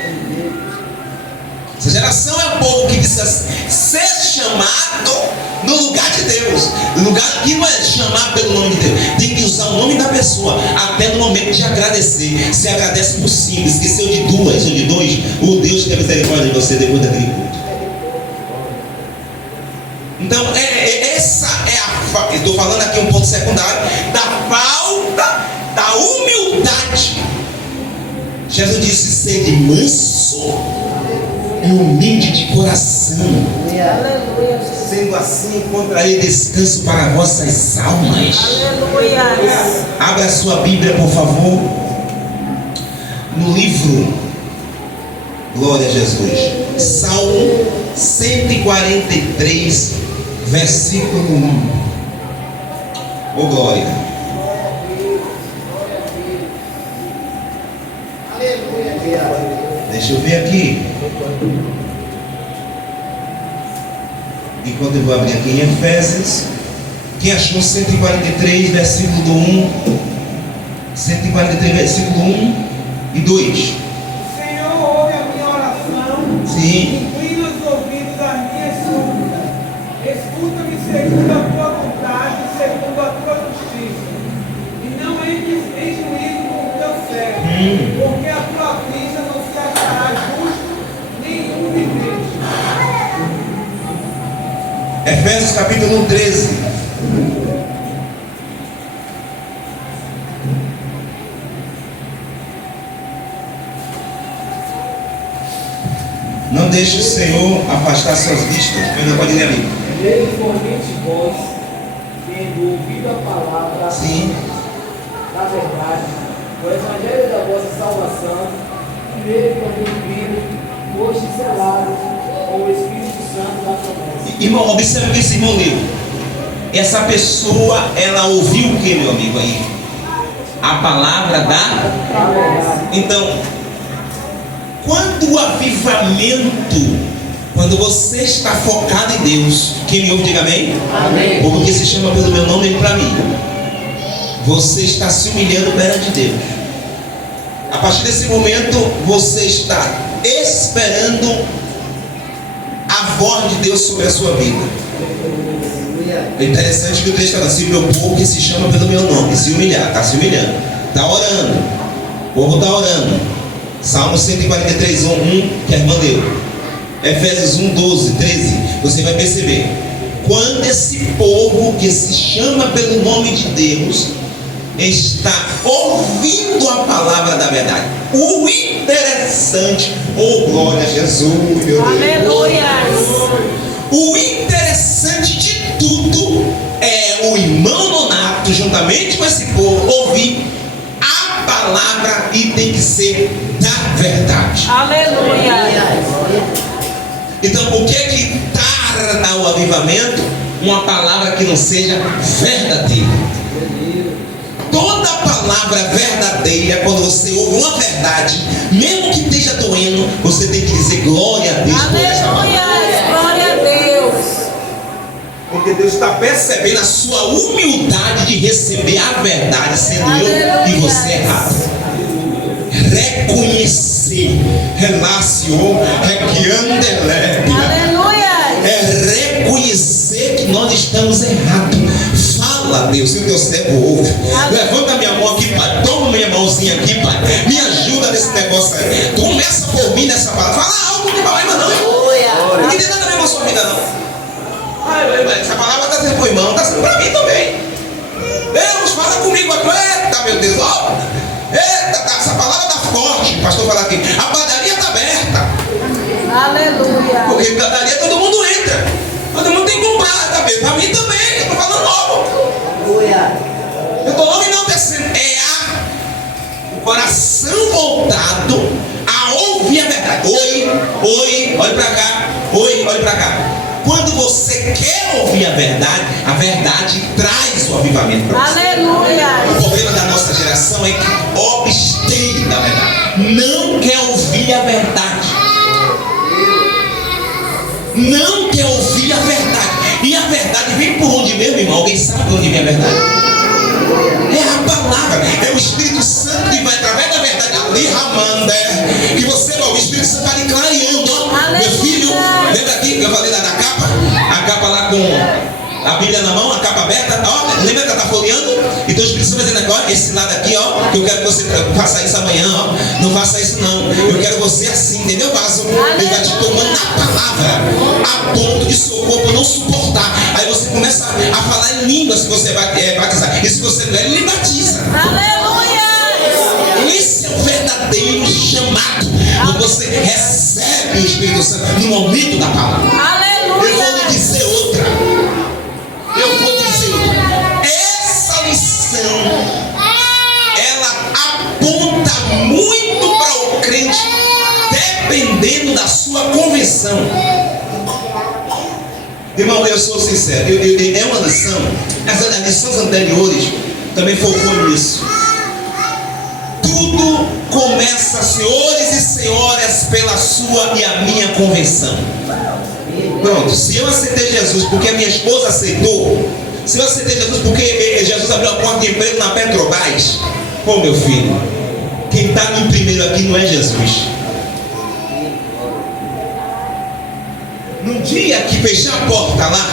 Essa geração é o povo que precisa ser chamado no lugar de Deus. No lugar que não é chamar pelo nome de Deus, tem que usar o nome da pessoa, até no momento de agradecer. Se agradece por 5, esqueceu de 2 ou de 2, o Deus tem misericórdia de você depois daquele culto. Então, essa é a estou falando aqui um ponto secundário da falta da humildade. Jesus disse: sede manso e humilde de coração. Aleluia. Sendo assim, encontrarei descanso para vossas almas. Aleluia. Abra sua Bíblia, por favor, no livro, glória a Jesus, Salmo 143, versículo 1. Ô glória. Deixa eu ver aqui. Enquanto eu vou abrir aqui em Efésios. Quem achou 143, versículo do 1? 143, versículo 1 e 2. Senhor, ouve a minha oração. Sim. Inclina os ouvidos às minhas súplicas. Escuta-me segundo a tua vontade, segundo a tua justiça. E não entres em juízo com o teu servo, porque a tua vista não se achará justo nenhum vivente. Efésios capítulo 13. Não deixe o Senhor afastar suas vistas. Ainda pode ler ali. Nele somente vós, tendo ouvido a palavra Sim. da verdade, o evangelho da vossa salvação, e nele também crido, foste selados com o Espírito Santo da promessa. Irmão, observe o que esse irmão leu. Essa pessoa, ela ouviu o que, meu amigo, aí? A palavra da... Então, quando o avivamento, quando você está focado em Deus, quem me ouve, diga amém? Amém. Ou porque se chama pelo meu nome, para mim. Você está se humilhando perante Deus. A partir desse momento, você está esperando a voz de Deus sobre a sua vida. É interessante que o texto fala: se o meu povo que se chama pelo meu nome se humilhar, está se humilhando, está orando, o povo está orando. Salmo 143, 1, que a irmã leu. Efésios 1, 12, 13. Você vai perceber, quando esse povo que se chama pelo nome de Deus está ouvindo a palavra da verdade. O interessante, oh glória a Jesus, meu Deus. Aleluia. O interessante de tudo é o irmão Nonato, juntamente com esse povo, ouvir a palavra, e tem que ser da verdade. Aleluia. Então, o que é que tarda o avivamento? Uma palavra que não seja verdadeira. Toda palavra verdadeira, quando você ouve uma verdade, mesmo que esteja doendo, você tem que dizer glória a Deus por essa palavra. Aleluia. Glória a Deus. Porque Deus está percebendo a sua humildade de receber a verdade, sendo eu e você errado. Reconhecer, relacion, requiandelébia. Aleluia. É reconhecer que nós estamos errados. Fala, Deus, se o teu servo ouve. Levanta minha mão aqui, Pai. Toma minha mãozinha aqui, Pai. Me ajuda nesse negócio aí. Começa por mim nessa palavra. Fala algo que vai, mas não. Não tem nada a ver com a sua vida, não. Essa palavra está sendo para o irmão, está sendo para mim também. Deus, fala comigo. Eita, meu Deus. Ó. Eita, essa palavra está forte. O pastor fala aqui. A padaria está aberta. Aleluia. Porque padaria todo mundo entra. Todo mundo tem que comprar. Tá bem? Para mim também. Eu estou falando novo. Eu estou logo enaltecendo. O coração voltado a ouvir a verdade. Oi, olhe para cá. Oi, olhe para cá. Quando você quer ouvir a verdade traz o avivamento para você. Aleluia. O problema da nossa geração é que obstém da verdade. Não quer ouvir a verdade. Não quer ouvir a verdade. E a verdade vem por onde mesmo, irmão? Alguém sabe por onde vem a verdade? É a palavra. É o Espírito Santo que vai através da verdade. Ali, Ramanda, que você vai, o Espírito Santo vai lhe clareando. Ó. Meu filho, lembra aqui que eu falei lá da capa? A capa lá com a Bíblia na mão, a capa aberta. Ó, lembra que ela está folheando? Então o Espírito Santo vai dizendo agora, esse lado aqui, ó, que eu quero que você faça isso amanhã, ó. Não faça isso não. Eu quero você assim, entendeu, vaso? Ele vai te tomando na palavra a ponto de seu corpo não suportar. Aí você começa a falar em línguas que você vai batizar. E se você não é, ele batiza. Aleluia. Esse é o verdadeiro chamado. Quando você recebe o Espírito Santo no momento da palavra. Eu vou lhe dizer outra. Essa lição, ela aponta muito para o crente, dependendo da sua conversão. Irmão, eu sou sincero. É uma lição. As lições anteriores também focou nisso. Tudo começa, senhores e senhoras, pela sua e a minha convenção. Pronto, se eu aceitei Jesus porque a minha esposa aceitou, se eu aceitei Jesus porque Jesus abriu a porta de emprego na Petrobras, pô, meu filho, quem está no primeiro aqui não é Jesus. No dia que fechar a porta lá,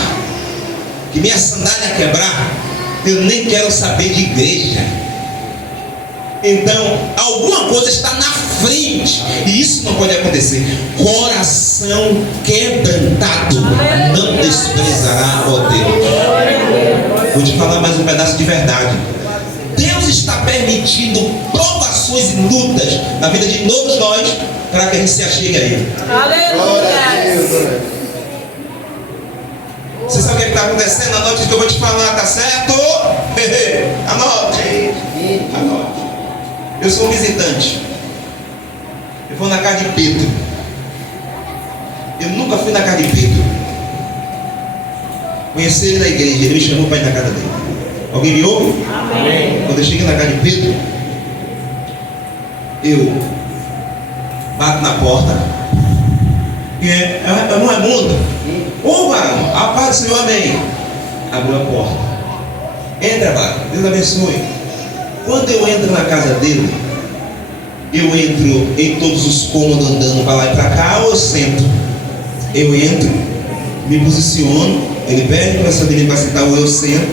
que minha sandália quebrar, eu nem quero saber de igreja. Então, alguma coisa está na frente, e isso não pode acontecer. Coração quebrantado não desprezará, ó Deus. Vou te falar mais um pedaço de verdade. Deus está permitindo provações e lutas na vida de todos nós, para que a gente se achegue a Ele. Aleluia. Você sabe o que está acontecendo? Anote o que eu vou te falar, tá certo? Anote. Anote. Eu sou um visitante. Eu vou na casa de Pedro. Eu nunca fui na casa de Pedro. Conheci ele na igreja, ele me chamou para ir na casa dele. Alguém me ouve? Amém. Quando eu cheguei na casa de Pedro, eu bato na porta. É um Raimundo. Ô varão, a paz do Senhor, amém. Abriu a porta. Entra, varão, Deus abençoe. Quando eu entro na casa dele, eu entro em todos os cômodos andando para lá e para cá, ou eu sento? Eu entro, me posiciono, ele pede para saber para sentar, ou eu sento,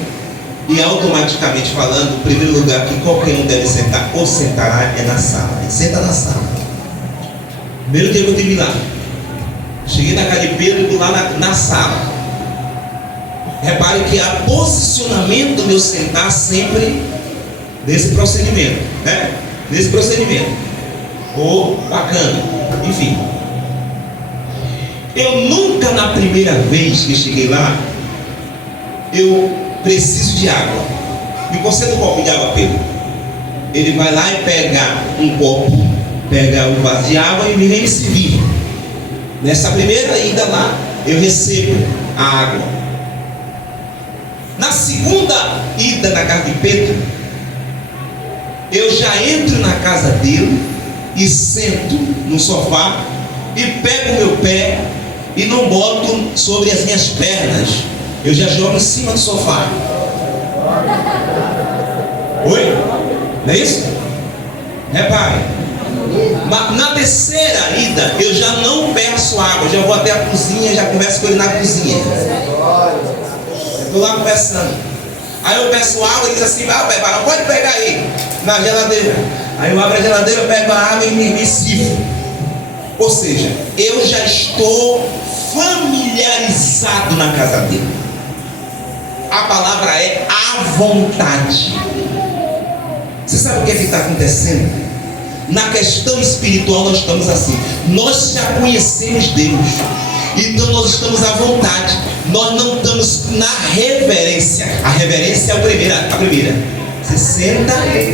e automaticamente falando, o primeiro lugar que qualquer um deve sentar ou sentará é na sala. Ele senta na sala. Primeiro dia que eu tive lá, cheguei na casa de Pedro e lá na sala. Repare que há posicionamento do meu sentar sempre nesse procedimento, né? Nesse procedimento. Bacana. Enfim. Eu nunca, na primeira vez que cheguei lá, eu preciso de água. Me conceda um copo de água, Pedro. Ele vai lá e pega um copo, pega um vaso de água e me vem me servir. Nessa primeira ida lá, eu recebo a água. Na segunda ida na casa de Pedro, eu já entro na casa dele e sento no sofá e pego o meu pé e não boto sobre as minhas pernas. Eu já jogo em cima do sofá. Oi? Não é isso? Repare. Na terceira ida, eu já não peço água, já vou até a cozinha, já converso com ele na cozinha. Estou lá conversando. Aí eu peço água e ele diz assim: varão, pode pegar aí, na geladeira. Aí eu abro a geladeira, eu pego a água e me sirvo. Ou seja, eu já estou familiarizado na casa dele. A palavra é à vontade. Você sabe o que está acontecendo? Na questão espiritual nós estamos assim. Nós já conhecemos Deus, então nós estamos à vontade. Nós não estamos na reverência. A reverência é a primeira. Você senta e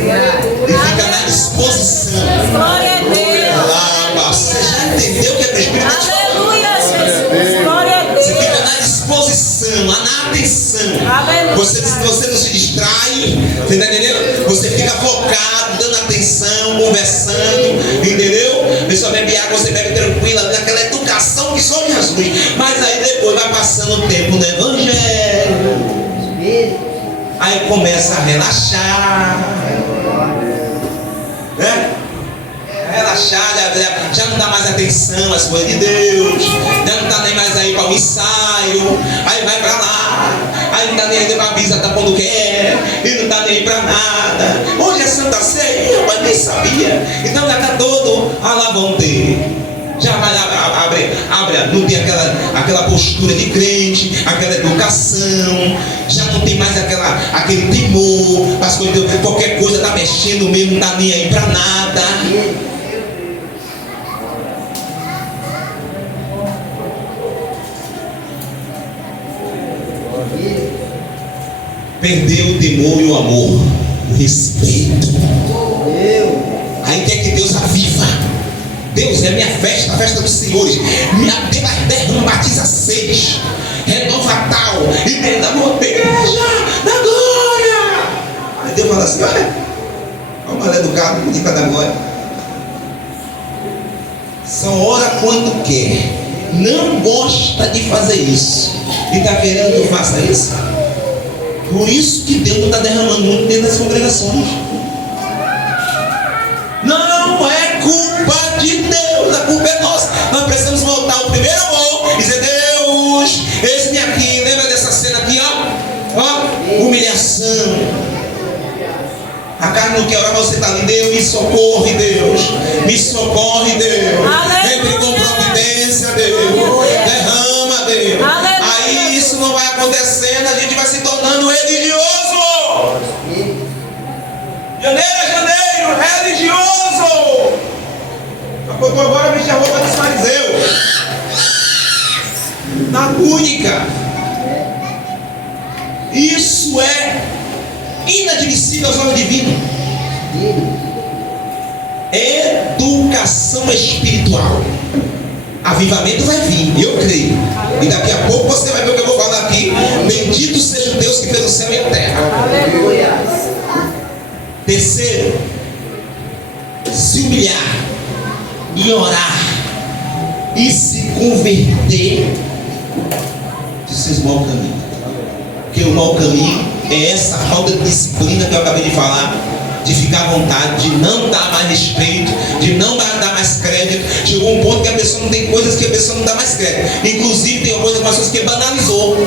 fica na disposição. Glória a Deus. Você já entendeu o que é Espírito de Deus? Aleluia, Jesus. Glória a Deus. Você fica na disposição, na atenção. Aleluia. Você não se distrai, você está entendendo? Você fica focado, dando atenção, conversando, entendeu? Você bebe água, você bebe tranquila, naquela educação que só Jesus. Mas aí depois vai passando o tempo no Evangelho. Aí começa a relaxar, né? Relaxar, já não dá mais atenção às coisas de Deus, já não está nem mais aí para o ensaio, aí vai para lá, aí não está nem aí para a bisa, tá quando quer, e não está nem aí para nada. Hoje é Santa Ceia, mas nem sabia, então já está todo, lá vão ter. Já vai abre, não tem aquela postura de crente, aquela educação, já não tem mais aquele temor, as coisas, qualquer coisa está mexendo mesmo, não está nem aí para nada. Perdeu o temor e o amor, o respeito. Aí quer que Deus aviva. Deus é minha festa, a festa dos senhores. Minha derrama, batiza 6, renova tal, e dentro da igreja, da glória. Aí Deus fala assim: olha, o mal educado, bonita da glória. Só ora quando quer, não gosta de fazer isso, e está querendo que eu faça isso. Por isso que Deus não está derramando muito dentro das congregações. Não é culpa de Deus, a culpa é nossa. Nós precisamos voltar ao primeiro amor e dizer: Deus, esse-me aqui. Lembra dessa cena aqui, ó? Humilhação. A carne não quer orar, mas você está ali: Deus, me socorre, Deus. Me socorre, Deus. Entre com providência, Deus. Derrama, Deus. Aí isso não vai acontecendo, a gente vai se tornando religioso. Janeiro, religioso. Agora me chamou para dos fariseus. Na túnica. inadmissível aos olhos divinos. Educação espiritual. Avivamento vai vir, eu creio. E daqui a pouco você vai ver o que eu vou falar aqui. Bendito seja o Deus que fez o céu e a terra. Aleluia. Terceiro, se humilhar e orar e se converter de seus maus caminhos. Porque o mau caminho é essa falta de disciplina que eu acabei de falar, de ficar à vontade, de não dar mais respeito, de não dar mais crédito. Chegou um ponto que a pessoa não tem coisas que a pessoa não dá mais crédito. Inclusive tem coisas que banalizou.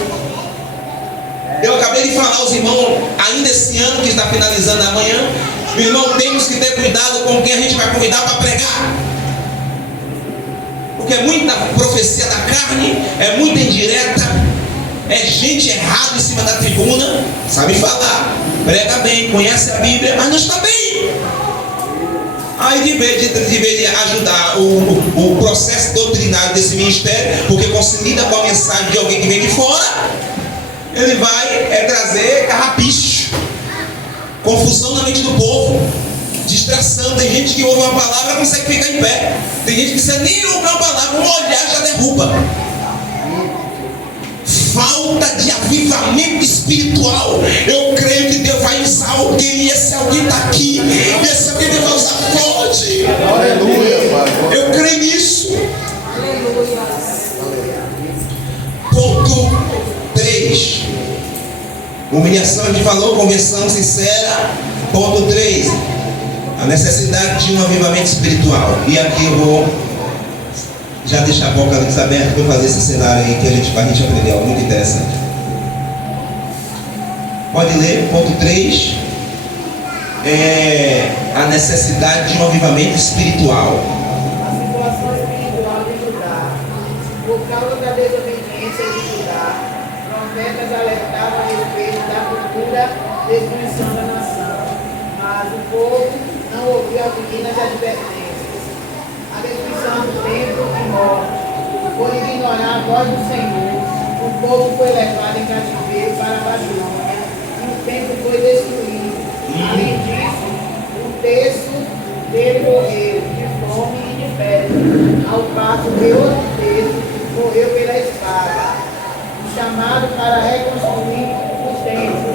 Eu acabei de falar aos irmãos, ainda esse ano que está finalizando amanhã, meu irmão, temos que ter cuidado com quem a gente vai convidar para pregar. Porque é muita profecia da carne, é muita indireta, é gente errada em cima da tribuna, sabe falar, prega bem, conhece a Bíblia, mas não está bem. Aí de vez de ajudar o processo doutrinário desse ministério, porque consolida com a mensagem de alguém que vem de fora, ele vai trazer carrapicho, confusão na mente do povo, distração. Tem gente que ouve uma palavra e consegue ficar em pé. Tem gente que você nem ouve uma palavra, um olhar já derruba. Falta de avivamento espiritual. Eu creio que Deus vai usar alguém, e esse alguém está aqui, e esse alguém Deus vai usar forte. Aleluia, Pai. Eu creio nisso. Aleluia. Ponto 3. Humilhação, a gente falou, conversão sincera. Ponto 3. A necessidade de um avivamento espiritual. E aqui eu vou já deixar a boca aberta para fazer esse cenário aí que a gente aprender algo muito interessante. Pode ler, ponto 3. A necessidade de um avivamento espiritual. A situação espiritual de Judá. Por causa da desobediência de Judá, profetas alertavam a respeito da futura destruição da nação. Mas o povo não ouviu as divinas advertências. A destruição do templo e morte. Por ignorar a voz do Senhor, o povo foi levado em cativeiro para a Babilônia e o templo foi destruído. Além disso, um terço dele morreu de fome e de febre, ao passo que outro terço morreu pela espada. Chamado para reconstruir o templo.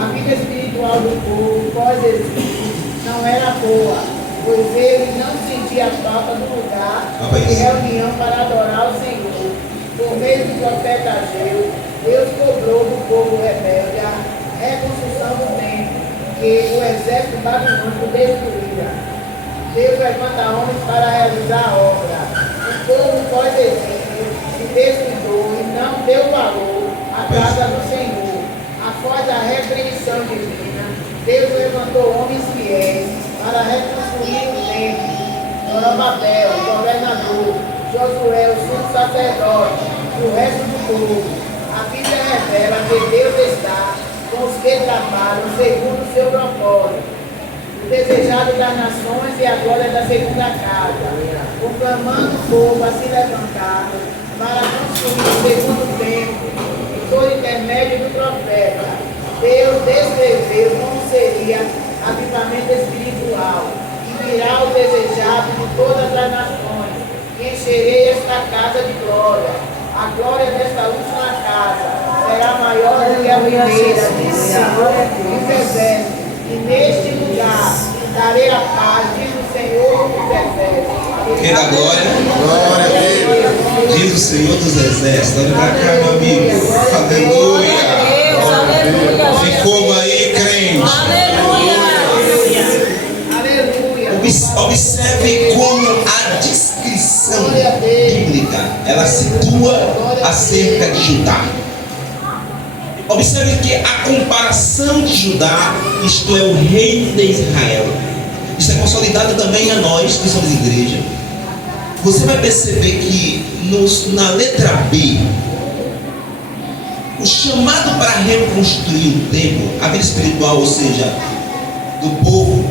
A vida espiritual do povo pós-exílio não era boa, pois ele não sentia falta do lugar de reunião para adorar o Senhor. Por meio do profeta Ageu, Deus cobrou do povo rebelde a reconstrução do templo, que o exército babilônico destruíra. Deus levanta homens para realizar a obra. O povo pós-exílio se descuidou e não deu valor à casa do Senhor. Após a repreensão divina, Deus levantou homens fiéis para reconstruir o templo. Zorobabel, o governador, Josué, o sumo sacerdote, e o resto do povo. A Bíblia revela que Deus está com os que trabalham segundo o seu propósito. O desejado das nações e a glória da segunda casa, conclamando o povo a se levantar para construir o segundo templo, e por intermédio do profeta, Deus descreveu como seria avivamento espiritual, e virá o desejado de todas as nações, e encherei esta casa de glória. A glória desta última casa será maior do que a primeira, diz o Senhor dos Exércitos. E neste lugar darei a paz, diz o Senhor dos Exércitos. Quem dá glória? Glória a Deus. Diz o Senhor dos Exércitos. Olha para cá, meu amigo. Aleluia. Tem fogo aí, crente. Observe como a descrição bíblica ela situa acerca de Judá. Observe que a comparação de Judá, isto é, o rei de Israel, isso é consolidado também a nós que somos igreja. Você vai perceber que na letra B, o chamado para reconstruir o templo, a vida espiritual, ou seja, do povo,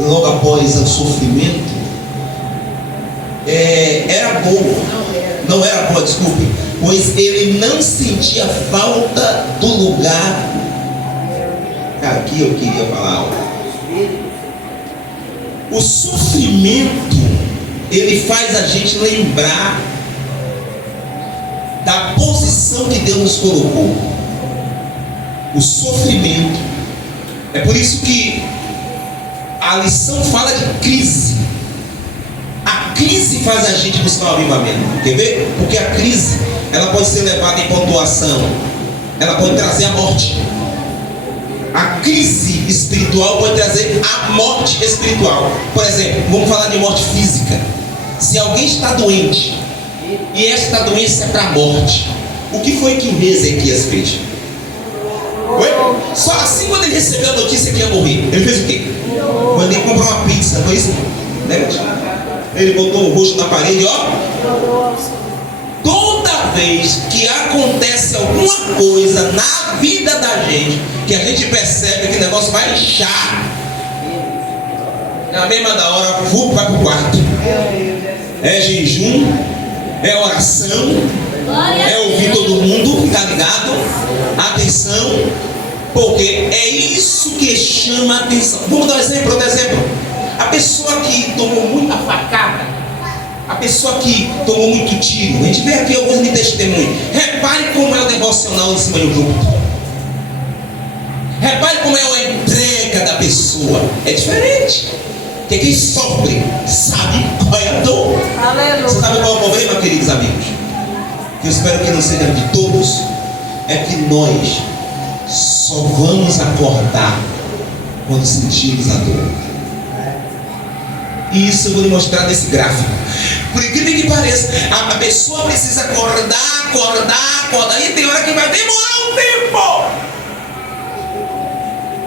logo após o sofrimento, era boa. Não era boa, desculpe, pois ele não sentia falta do lugar. Aqui eu queria falar algo. O sofrimento, ele faz a gente lembrar da posição que Deus nos colocou. O sofrimento. É por isso que a lição fala de crise. A crise faz a gente buscar o avivamento. Quer ver? Porque a crise, ela pode ser levada em pontuação. Ela pode trazer a morte. A crise espiritual pode trazer a morte espiritual. Por exemplo, vamos falar de morte física. Se alguém está doente e esta doença é para a morte, o que foi que o rei Ezequias fez? Só assim, quando ele recebeu a notícia que ia morrer, ele fez o quê? Mandei comprar uma pizza, não é isso? Ele botou o rosto na parede, ó. Toda vez que acontece alguma coisa na vida da gente, que a gente percebe que o negócio vai inchar, na mesma da hora, vai pro quarto. É jejum, é oração, é ouvir todo mundo, tá ligado? Atenção, porque é isso que chama a atenção. Vamos dar um exemplo, outro exemplo. A pessoa que tomou muita facada, a pessoa que tomou muito tiro, a gente vê aqui alguns de testemunho. Repare como é o devocional em cima do grupo. Repare como é a entrega da pessoa. É diferente. Porque quem sofre sabe qual é a dor. Aleluia. Você sabe qual é o problema, queridos amigos? Que eu espero que não seja de todos. É que nós só vamos acordar quando sentimos a dor. E isso eu vou lhe mostrar nesse gráfico. Por incrível que pareça, a pessoa precisa acordar. E tem hora que vai demorar um tempo.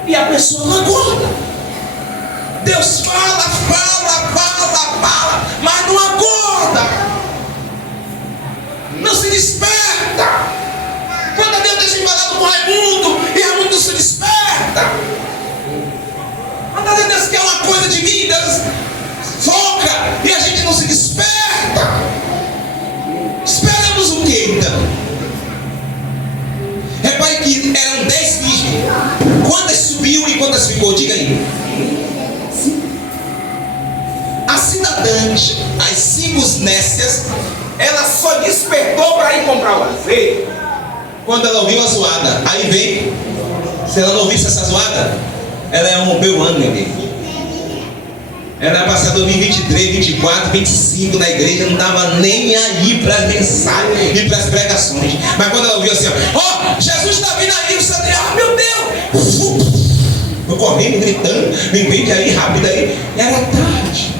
E a pessoa não acorda. Deus fala, mas não acorda. Não se desperta. Quando Deus deixa de falar com Raimundo, e Raimundo se desperta. Quando Deus quer uma coisa de mim, Deus foca e a gente não se desperta. Esperamos o que então? Repare que eram 10 virgens. Quantas subiu e quantas ficou? Diga aí. As cidadãs, as 5 nécias, ela só despertou para ir comprar o azeite quando ela ouviu a zoada. Aí vem, se ela não ouvisse essa zoada, ela ia romper o ano, meu amigo. Ela ia passar 2023, 24, 25 na igreja, não estava nem aí para as mensagens e para as pregações. Mas quando ela ouviu assim, ó, Jesus está vindo aí, você diz, meu Deus! Foi correndo, gritando, vem aí, rápido aí. Era tarde.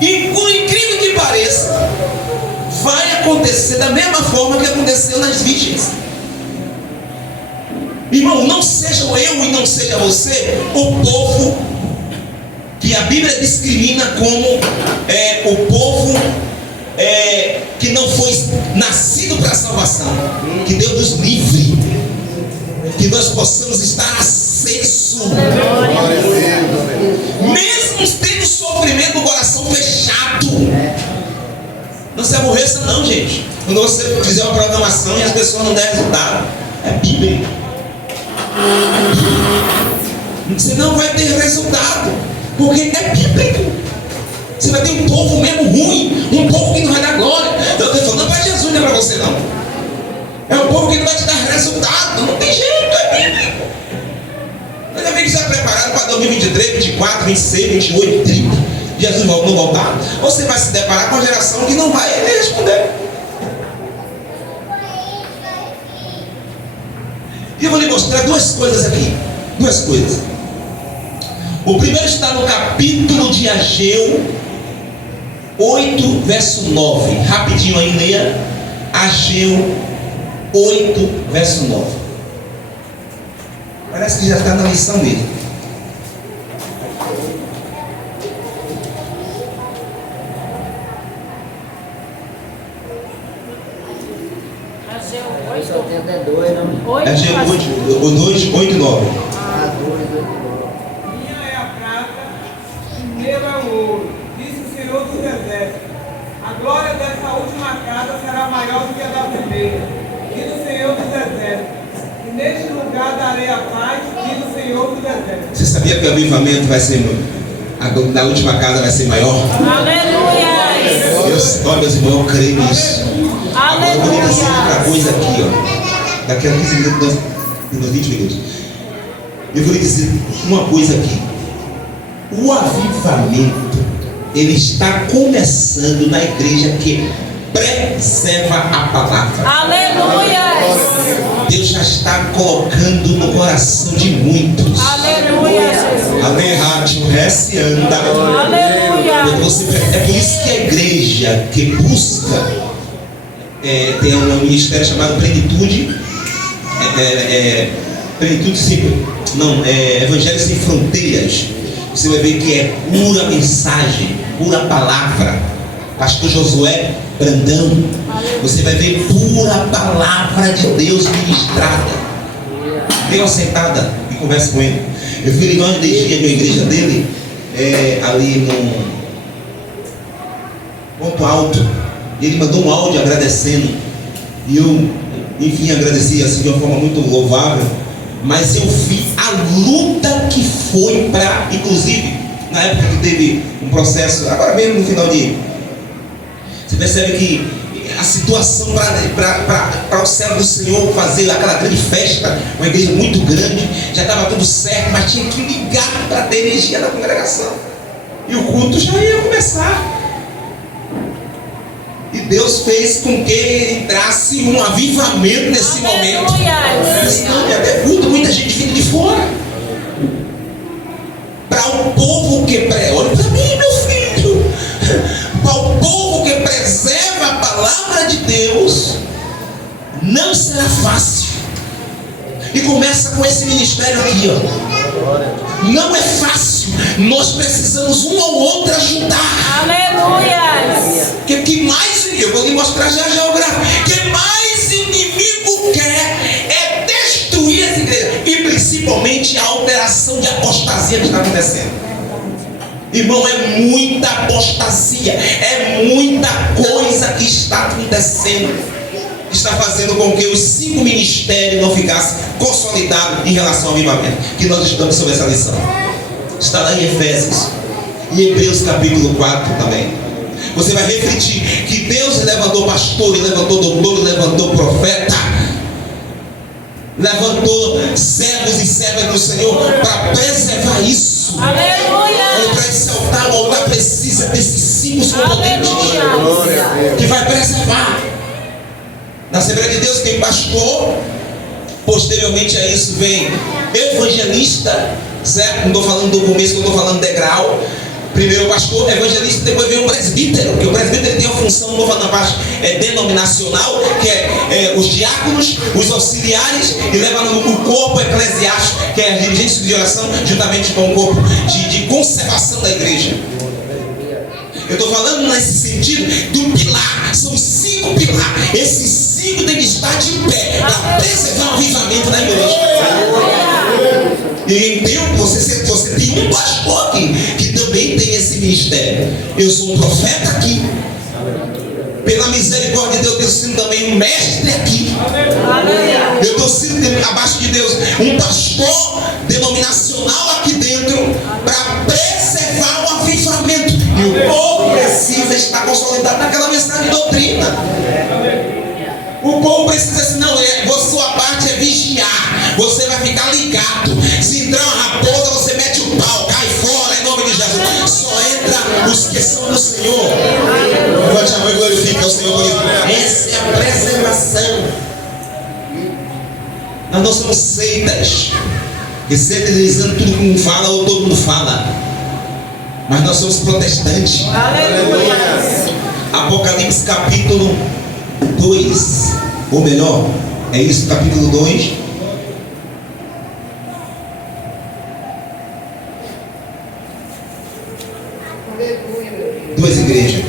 E por incrível que pareça, vai acontecer da mesma forma que aconteceu nas virgens. Irmão, não seja eu e não seja você o povo que a Bíblia discrimina como o povo que não foi nascido para a salvação. Que Deus nos livre, que nós possamos estar acesso, mesmo tendo sofrimento no coração fechado. Não se aborreça não, gente, quando você fizer uma programação e as pessoas não derem resultado. É Bíblia. Você não vai ter resultado, porque é bíblico. Você vai ter um povo mesmo ruim, um povo que não vai dar glória. Então eu estou falando, não vai Jesus, não é para você não. É um povo que não vai te dar resultado, não tem jeito, é bíblico. Nós devemos estar preparados para 2023, 24, 26, 28, 30. Jesus não voltar. Você vai se deparar com uma geração que não vai responder. E eu vou lhe mostrar 2 coisas aqui. 2 coisas. O primeiro está no capítulo de Ageu 8, verso 9. Rapidinho aí, leia. Ageu 8, verso 9. Parece que já está na lição dele. Só tem até 2, não? Ageu 8, 8, 9. Minha é a prata, e meu é o ouro, disse o Senhor dos Exércitos. A glória dessa última casa será maior do que a da primeira, diz o Senhor dos Exércitos. E neste lugar darei a paz, diz o Senhor Você sabia que o avivamento vai ser, na última casa vai ser maior? Aleluia! Olha, meus irmãos, eu creio nisso. Agora eu vou lhe dizer outra coisa aqui, ó. Daqui a 15 minutos, nos 20 minutos. Eu vou lhe dizer uma coisa aqui. O avivamento, ele está começando na igreja que preserva a palavra. Aleluia! Deus já está colocando no coração de muitos. Aleluia, Jesus! Anda. Aleluia! É por isso que a igreja que busca tem um ministério chamado Plenitude. Plenitude sem. Não, Evangelho Sem Fronteiras. Você vai ver que é pura mensagem, pura palavra. Pastor Josué Brandão. Você vai ver pura palavra de Deus ministrada. Dê uma sentada e conversa com ele. Eu fui ligar uma energia de uma igreja dele, ali no Ponto Alto. E ele mandou um áudio agradecendo. E eu, enfim, agradeci assim de uma forma muito louvável. Mas eu vi a luta que foi para, inclusive, na época que teve um processo, agora mesmo no final de. Você percebe que a situação para o servo do Senhor fazer aquela grande festa, uma igreja muito grande, já estava tudo certo, mas tinha que ligar para ter energia na congregação. E o culto já ia começar. E Deus fez com que entrasse um avivamento nesse momento. Senão ia ter culto, muita gente vindo de fora. Para o povo que olha para mim, meu filho. Para o povo que preserva a palavra de Deus, não será fácil. E começa com esse ministério aqui, ó. Não é fácil. Nós precisamos um ao outro ajudar. Aleluia! Que mais, eu vou lhe mostrar já a geografia. Que mais inimigo quer é destruir essa igreja. E principalmente a alteração de apostasia que está acontecendo. Irmão, é muita apostasia, é muita coisa que está acontecendo. Está fazendo com que os 5 ministérios não ficassem consolidados em relação ao avivamento. Que nós estudamos sobre essa lição. Está lá em Efésios. E Hebreus capítulo 4 também. Você vai refletir que Deus levantou pastor, levantou doutor, levantou profeta, levantou servos e servas do Senhor para preservar isso. Aleluia! Para esse altar, o altar precisa desses 5 componentes que vai preservar. Na Assembleia de Deus tem pastor, posteriormente a isso vem evangelista, certo? Não estou falando do começo, não estou falando degrau. Primeiro o pastor, evangelista, depois vem o presbítero, porque o presbítero tem uma função nova na parte denominacional, que é os diáconos, os auxiliares, e leva o corpo eclesiástico, que é a dirigência de oração, juntamente com o corpo de conservação da igreja. Eu estou falando nesse sentido do pilar, são 5 pilares. Esses 5 devem estar de pé para preservar o avivamento da igreja. E então você tem um pastor aqui que também tem esse ministério. Eu sou um profeta aqui. Pela misericórdia de Deus, eu tenho sido também um mestre aqui. Eu estou sendo abaixo de Deus um pastor denominacional aqui dentro para preservar o avivamento. E o povo precisa estar consolidado naquela mensagem de doutrina. O povo precisa assim, não é, sua parte é vigiar. Você vai ficar ligado. Se entrar uma raposa, você mete o pau, cai fora em nome de Jesus. Só entra os que são do Senhor. Levante a mão e glorifica o Senhor. Essa é a preservação. Nós não somos seitas. E seitas dizendo tudo que um fala ou todo mundo fala. Mas nós somos protestantes. Aleluia! Apocalipse capítulo 2, ou melhor, é isso, capítulo 2. Duas igrejas.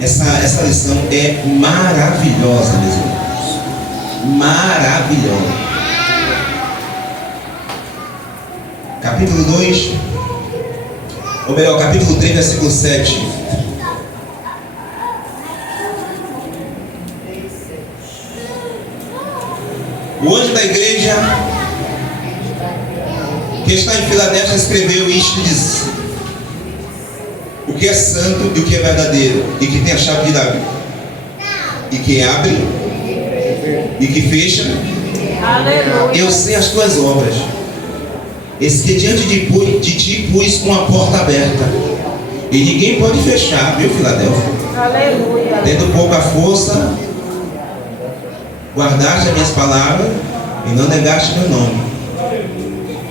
Essa lição é maravilhosa, meus irmãos. Maravilhosa. Capítulo 2, ou melhor, capítulo 3, versículo 7. O anjo da igreja que está em Filadélfia escreveu isto e diz: o que é santo e o que é verdadeiro, e que tem a chave de Davi, e que abre e que fecha. Aleluia. Eu sei as tuas obras, esse que diante de ti pus com a porta aberta, e ninguém pode fechar, viu, Filadélfia? Aleluia. Tendo pouca força, guardaste as minhas palavras e não negaste meu nome.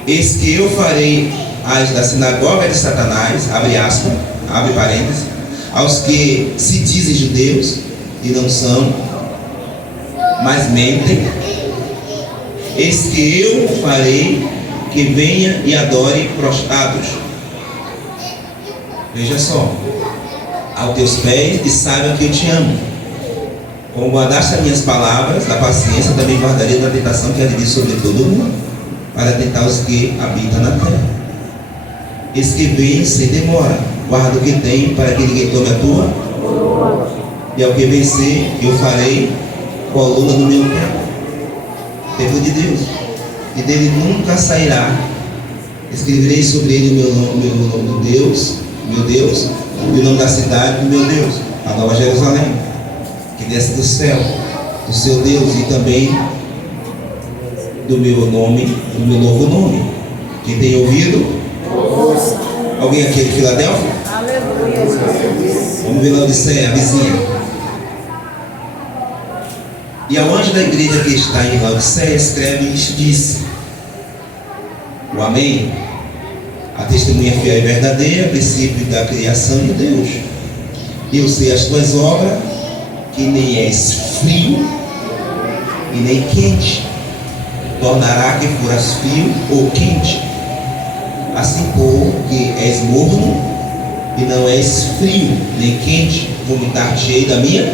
Eis que eu farei as da sinagoga de Satanás, abre aspas, abre parênteses, aos que se dizem judeus e não são, mas mentem. Eis que eu farei que venha e adore prostrados. Veja só, aos teus pés, e saiba que eu te amo. Como guardaste as minhas palavras, da paciência, também guardarei da tentação que há de vir sobre todo mundo, para tentar os que habitam na terra. Eis que venho sem demora, guarda o que tenho, para que ninguém tome a tua. E ao que vencer, eu farei coluna no meu templo de Deus, e dele nunca sairá. Escreverei sobre ele o meu nome de Deus, meu Deus, e o nome da cidade do meu Deus, a Nova Jerusalém, que desce do céu, do seu Deus, e também do meu nome, do meu novo nome. Quem tem ouvido? Ouça. Alguém aqui é de Filadélfia? Aleluia, Jesus. Vamos ver Laodiceia, a vizinha. E ao anjo da igreja que está em Laodiceia escreve isto, diz: o Amém, a testemunha fiel e verdadeira, princípio da criação de Deus. Eu sei as tuas obras, que nem és frio e nem quente. Tornará que foras frio ou quente. Assim porque és morno e não és frio nem quente, vomitar-te-ei da minha.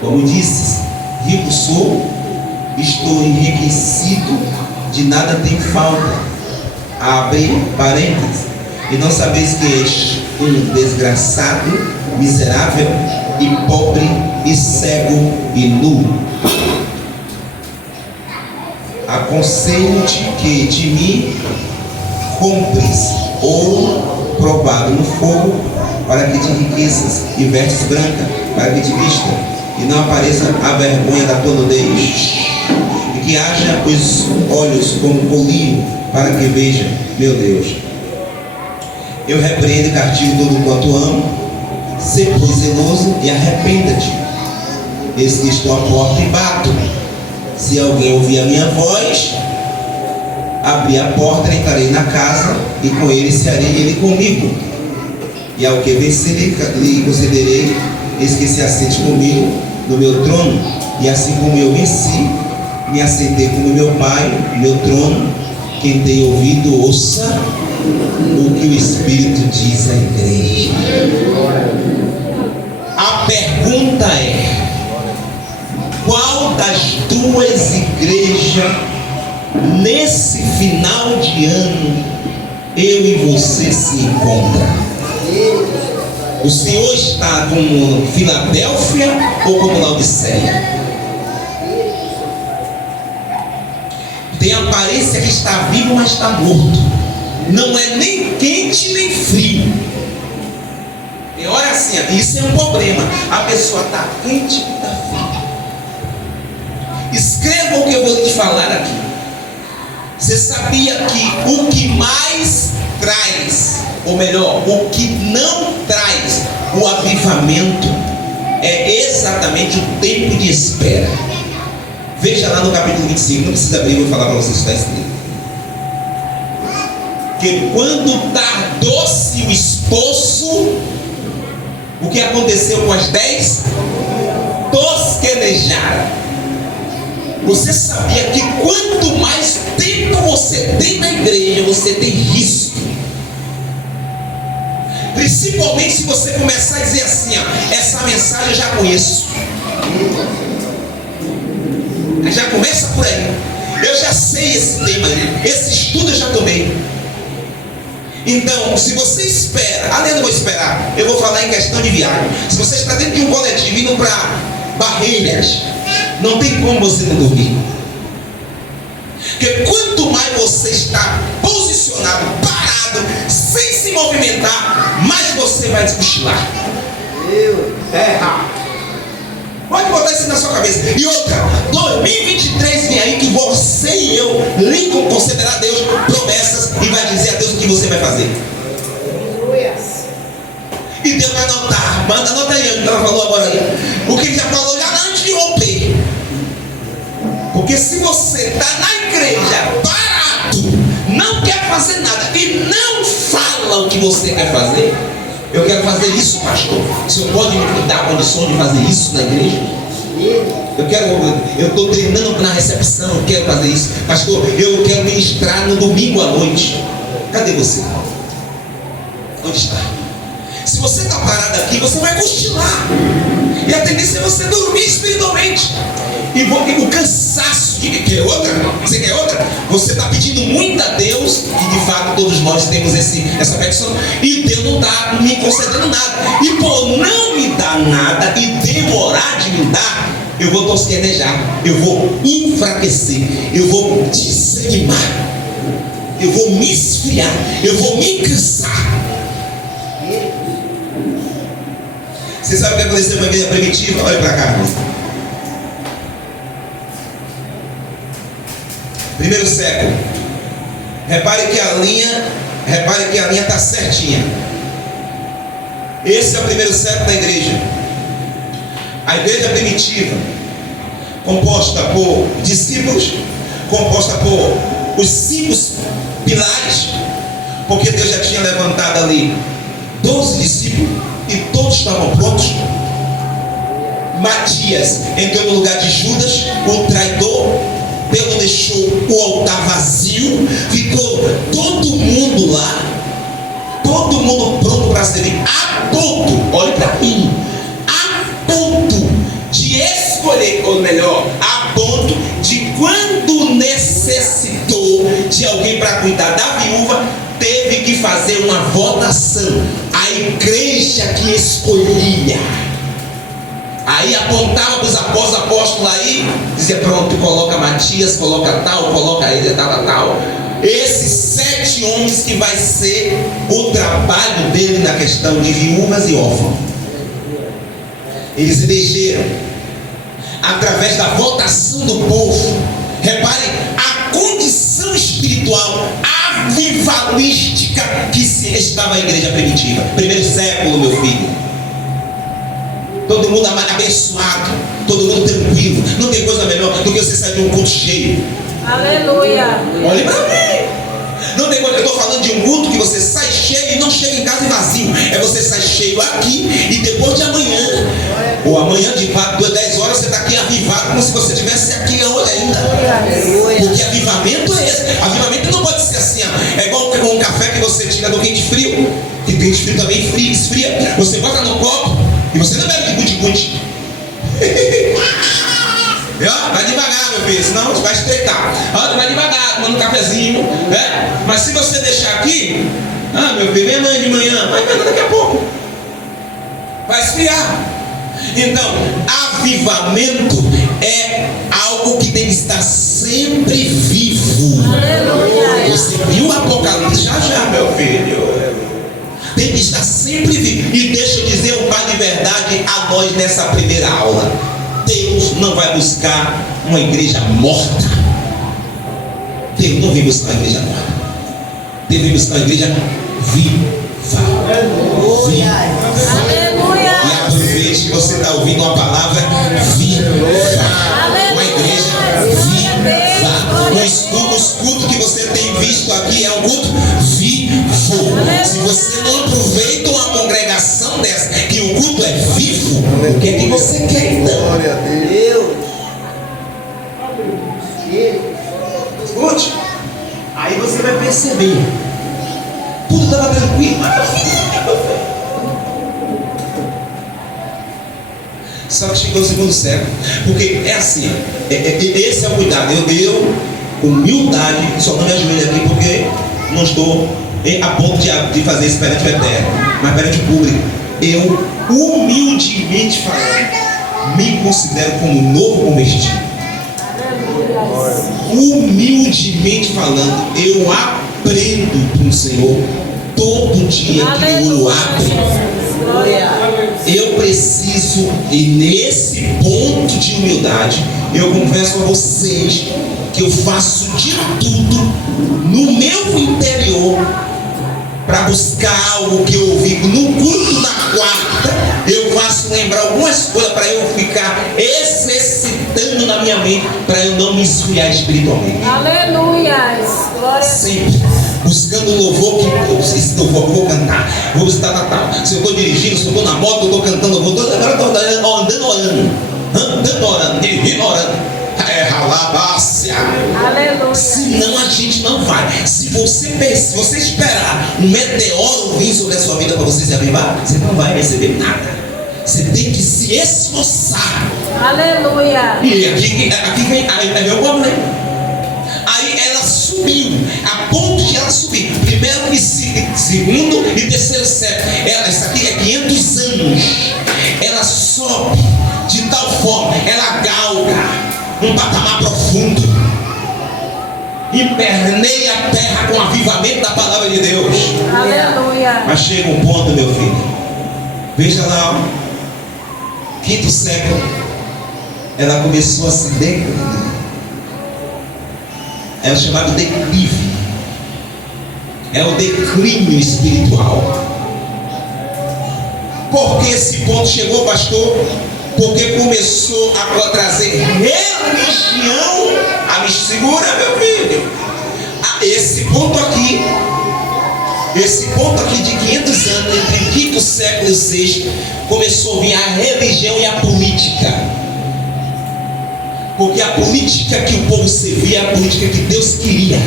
Como disses, rico sou, estou enriquecido, de nada tenho falta. Abre parênteses. E não sabeis que és um desgraçado, miserável e pobre e cego e nu. Aconselho-te que de mim compres ouro provado no fogo, para que te enriqueças, e vestes branca, para que te vista, e não apareça a vergonha da tua nudez, e que haja os olhos como colírio, para que veja, meu Deus. Eu repreendo e castigo todo quanto amo. Sê, pois, zeloso e arrependa-te. Eis que estou à porta e bato. Se alguém ouvir a minha voz, abrir a porta, entrarei na casa, e com ele cearei ele comigo. E ao que vencer, lhe concederei, eis que se assente comigo no meu trono, e assim como eu venci, me assentei como meu Pai, meu trono. Quem tem ouvido, ouça o que o Espírito diz à igreja. A pergunta é: qual das duas igrejas, nesse final de ano, eu e você se encontra? O Senhor está como Filadélfia ou como Laodiceia? Tem a aparência que está vivo, mas está morto. Não é nem quente nem frio. E olha assim, isso é um problema. A pessoa está quente e está frio. Escreva o que eu vou te falar aqui. Você sabia que o que mais traz, ou melhor, o que não traz o avivamento, é exatamente o tempo de espera? Veja lá no capítulo 25, não precisa abrir, eu vou falar para vocês, está escrito. Que quando tardou-se o esposo, o que aconteceu com as 10? Tosquenejaram. Você sabia que quanto mais tempo você tem na igreja, você tem risco? Principalmente se você começar a dizer assim, ó, essa mensagem eu já conheço. Já começa por aí. Eu já sei esse tema, esse estudo eu já tomei. Então, se você espera, além de eu esperar, eu vou falar em questão de viagem. Se você está dentro de um coletivo indo para Barreiras, não tem como você não dormir. Porque quanto mais você está concederá a Deus promessas e vai dizer a Deus o que você vai fazer. E Deus vai anotar. Anota aí, o que ela falou agora aí. O que ele já falou já antes de romper. Porque se você está na igreja parado, não quer fazer nada e não fala o que você quer fazer, eu quero fazer isso, pastor. O senhor pode me dar condições de fazer isso na igreja? Eu estou treinando na recepção, eu quero fazer isso. Pastor, eu quero ministrar no domingo à noite. Cadê você? Onde está? Se você está parado aqui, você vai cochilar. E a tendência é você dormir espiritualmente. E o cansaço, quer outra? Você quer outra? Você está pedindo muito a Deus, e de fato todos nós temos essa petição, e Deus não está me concedendo nada. E por não me dar nada e demorar de me dar, eu vou tosquenejar, eu vou enfraquecer, eu vou desanimar, eu vou me esfriar, eu vou me cansar. Você sabe o que aconteceu com a igreja primitiva? Olha para cá, irmão. Primeiro século. Repare que a linha está certinha. Esse é o primeiro século da igreja. A igreja primitiva, composta por discípulos, composta por os 5 pilares, porque Deus já tinha levantado ali 12 discípulos e todos estavam prontos. Matias entrou no lugar de Judas, o traidor. Pedro deixou o altar vazio, ficou todo mundo lá, todo mundo pronto para servir, a ponto, olhe para mim, a ponto de escolher, ou melhor, a ponto de quando necessitou de alguém para cuidar da viúva, teve que fazer uma votação. A igreja que escolhia. Aí apontava para os apóstolos aí, dizia: pronto, coloca Matias, coloca tal, coloca ele, tal. Esses 7 homens que vai ser o trabalho dele na questão de viúvas e órfãos. Eles elegeram através da votação do povo. Repare a condição espiritual avivalística que estava a igreja primitiva. Primeiro século, meu filho. Todo mundo abençoado, todo mundo tranquilo. Não tem coisa melhor do que você sair de um culto cheio. Aleluia. Olha para mim. Não tem coisa, eu estou falando de um culto que você sai cheio e não chega em casa vazio. É você sai cheio aqui e depois de amanhã, ou amanhã de fato, 10 horas, você está aqui avivado como se você estivesse aqui hoje ainda. Porque avivamento é esse. Avivamento não pode ser assim, ó. É igual um café que você tira do quente frio. Que quente frio também esfria. Você bota no copo e você não bebe de guti-guti. Vai devagar, meu filho, senão vai estreitar. Vai devagar, tomando um cafezinho, né? Mas se você deixar aqui, meu filho, vem amanhã de manhã, vai ver daqui a pouco. Vai esfriar. Então, avivamento é algo que tem que estar sempre vivo. Aleluia. Você viu o Apocalipse? Já, meu filho. Tem que estar sempre vivo. E deixa eu dizer um par de verdade a nós nessa primeira aula. Deus não vai buscar uma igreja morta. Deus não vem buscar uma igreja morta. Deus vem buscar uma igreja viva. Aleluia. E aproveite que você está ouvindo uma palavra viva. Uma igreja viva. Os cultos que você tem visto aqui é um culto vivo. Se você não aproveita uma congregação dessa, que o culto é vivo, o que é que você quer então? Glória a Deus. Escute. Aí você vai perceber. Tudo estava tranquilo. Só que chegou o segundo século. Porque é assim, esse é o cuidado. Eu, humildade, só não me ajoelho aqui porque não estou a ponto de fazer isso perante o Eterno, mas perante o público. Eu, humildemente falando, me considero como novo convertido. Humildemente falando, eu aprendo com o Senhor todo dia que o olho abre. Eu preciso, e nesse ponto de humildade, eu confesso a vocês que eu faço de tudo no meu interior para buscar algo que eu ouvi no culto da quarta. Eu faço lembrar algumas coisas para eu ficar exercitando na minha mente, para eu não me esfriar espiritualmente. Aleluias. Glória a Deus. Sempre buscando o louvor que esse louvor eu vou cantar, vou visitar Natal. Se eu estou dirigindo, se eu estou na moto, eu estou cantando, agora estou andando orando, dirigindo orando. Ralabácia. Aleluia. Senão a gente não vai. Se você esperar um meteoro vir sobre a sua vida para você se avivar, você não vai receber nada. Você tem que se esforçar. Aleluia. E aqui vem meu problema. Aí ela subiu, a ponto de ela subir. Primeiro, segundo e terceiro século. Isso aqui é 500 anos. Ela sobe de tal forma, ela galga um patamar profundo, imperneia a terra com o avivamento da palavra de Deus. Aleluia. Mas chega um ponto, meu filho, veja lá, ó, 5º século, ela começou a se declinar. É o chamado declive, é o declínio espiritual. Por que esse ponto chegou, pastor? Porque começou a trazer religião. Me segura, meu filho. Esse ponto aqui de 500 anos, entre o 5º século e o 6º, começou a vir a religião e a política. Porque a política que o povo servia é a política que Deus queria.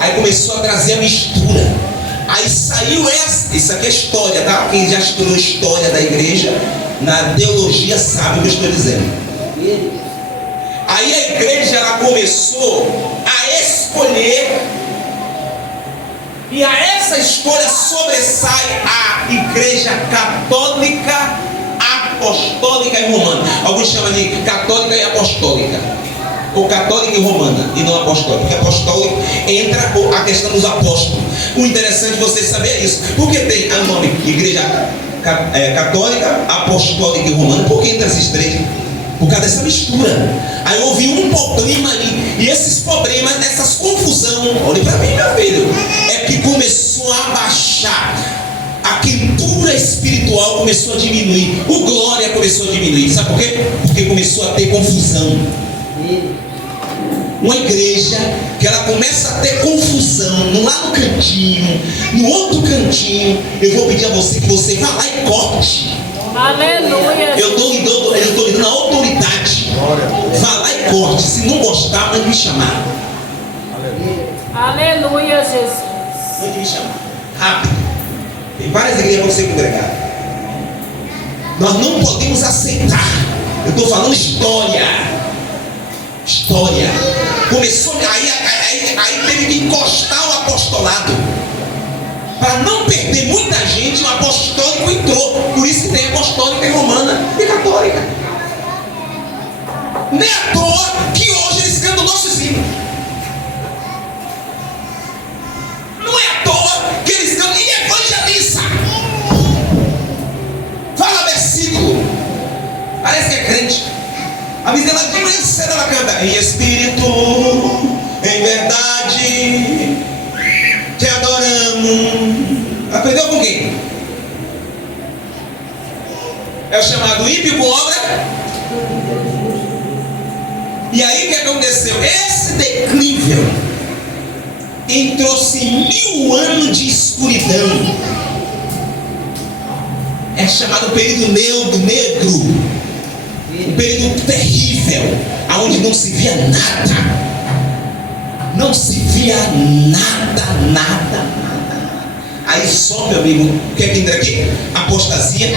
Aí começou a trazer a mistura. Aí saiu isso aqui é história, tá? Quem já estudou história da igreja, na teologia sabe o que eu estou dizendo. Aí a igreja ela começou a escolher, e a essa escolha sobressai a igreja católica, apostólica e romana. Alguns chamam de católica e apostólica, ou católica e romana, e não apostólica. Porque apostólico entra a questão dos apóstolos. O interessante é você saber isso, porque tem o nome igreja católica, apostólica e romana. Por que entre esses três? Por causa dessa mistura. Aí houve um problema ali, e esses problemas, essas confusão, olhe para mim, meu filho, é que começou a baixar. A quentura espiritual começou a diminuir, o glória começou a diminuir. Sabe por quê? Porque começou a ter confusão. Uma igreja que ela começa a ter confusão lá no cantinho, no outro cantinho, eu vou pedir a você que você vá lá e corte. Aleluia. Eu estou lhe dando a autoridade. Vá lá e corte. Se não gostar, mande me chamar. Aleluia, Jesus. Mande me chamar. Rápido. Tem várias igrejas para você congregar. Nós não podemos aceitar. Eu estou falando história. Começou, aí teve que encostar o apostolado. Para não perder muita gente, o apostólico entrou. Por isso que tem apostólica e romana e católica. Nem à toa que hoje eles cantam nossos hinos. Não é à toa que eles cantam e evangeliza. Fala versículo. Parece que é crente. A vida ela de manhã cedo ela canta em espírito, em verdade, te adoramos. Aprendeu com quem? É o chamado ímpio com obra. E aí o que aconteceu? Esse declínio entrou-se 1000 anos de escuridão. É chamado período negro. Um período terrível, onde não se via nada. Não se via nada. Aí só, meu amigo, o que é que entra aqui? Apostasia.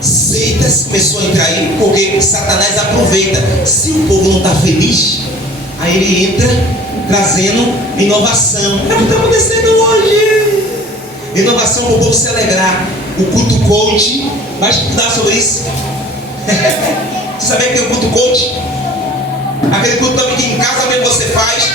Seitas começou a entrar aí, porque Satanás aproveita. Se o povo não está feliz, aí ele entra trazendo inovação. É o que está acontecendo hoje. Inovação para o povo se alegrar. O culto coach vai estudar sobre isso. Você sabia que tem o culto coach? Aquele culto também que em casa mesmo você faz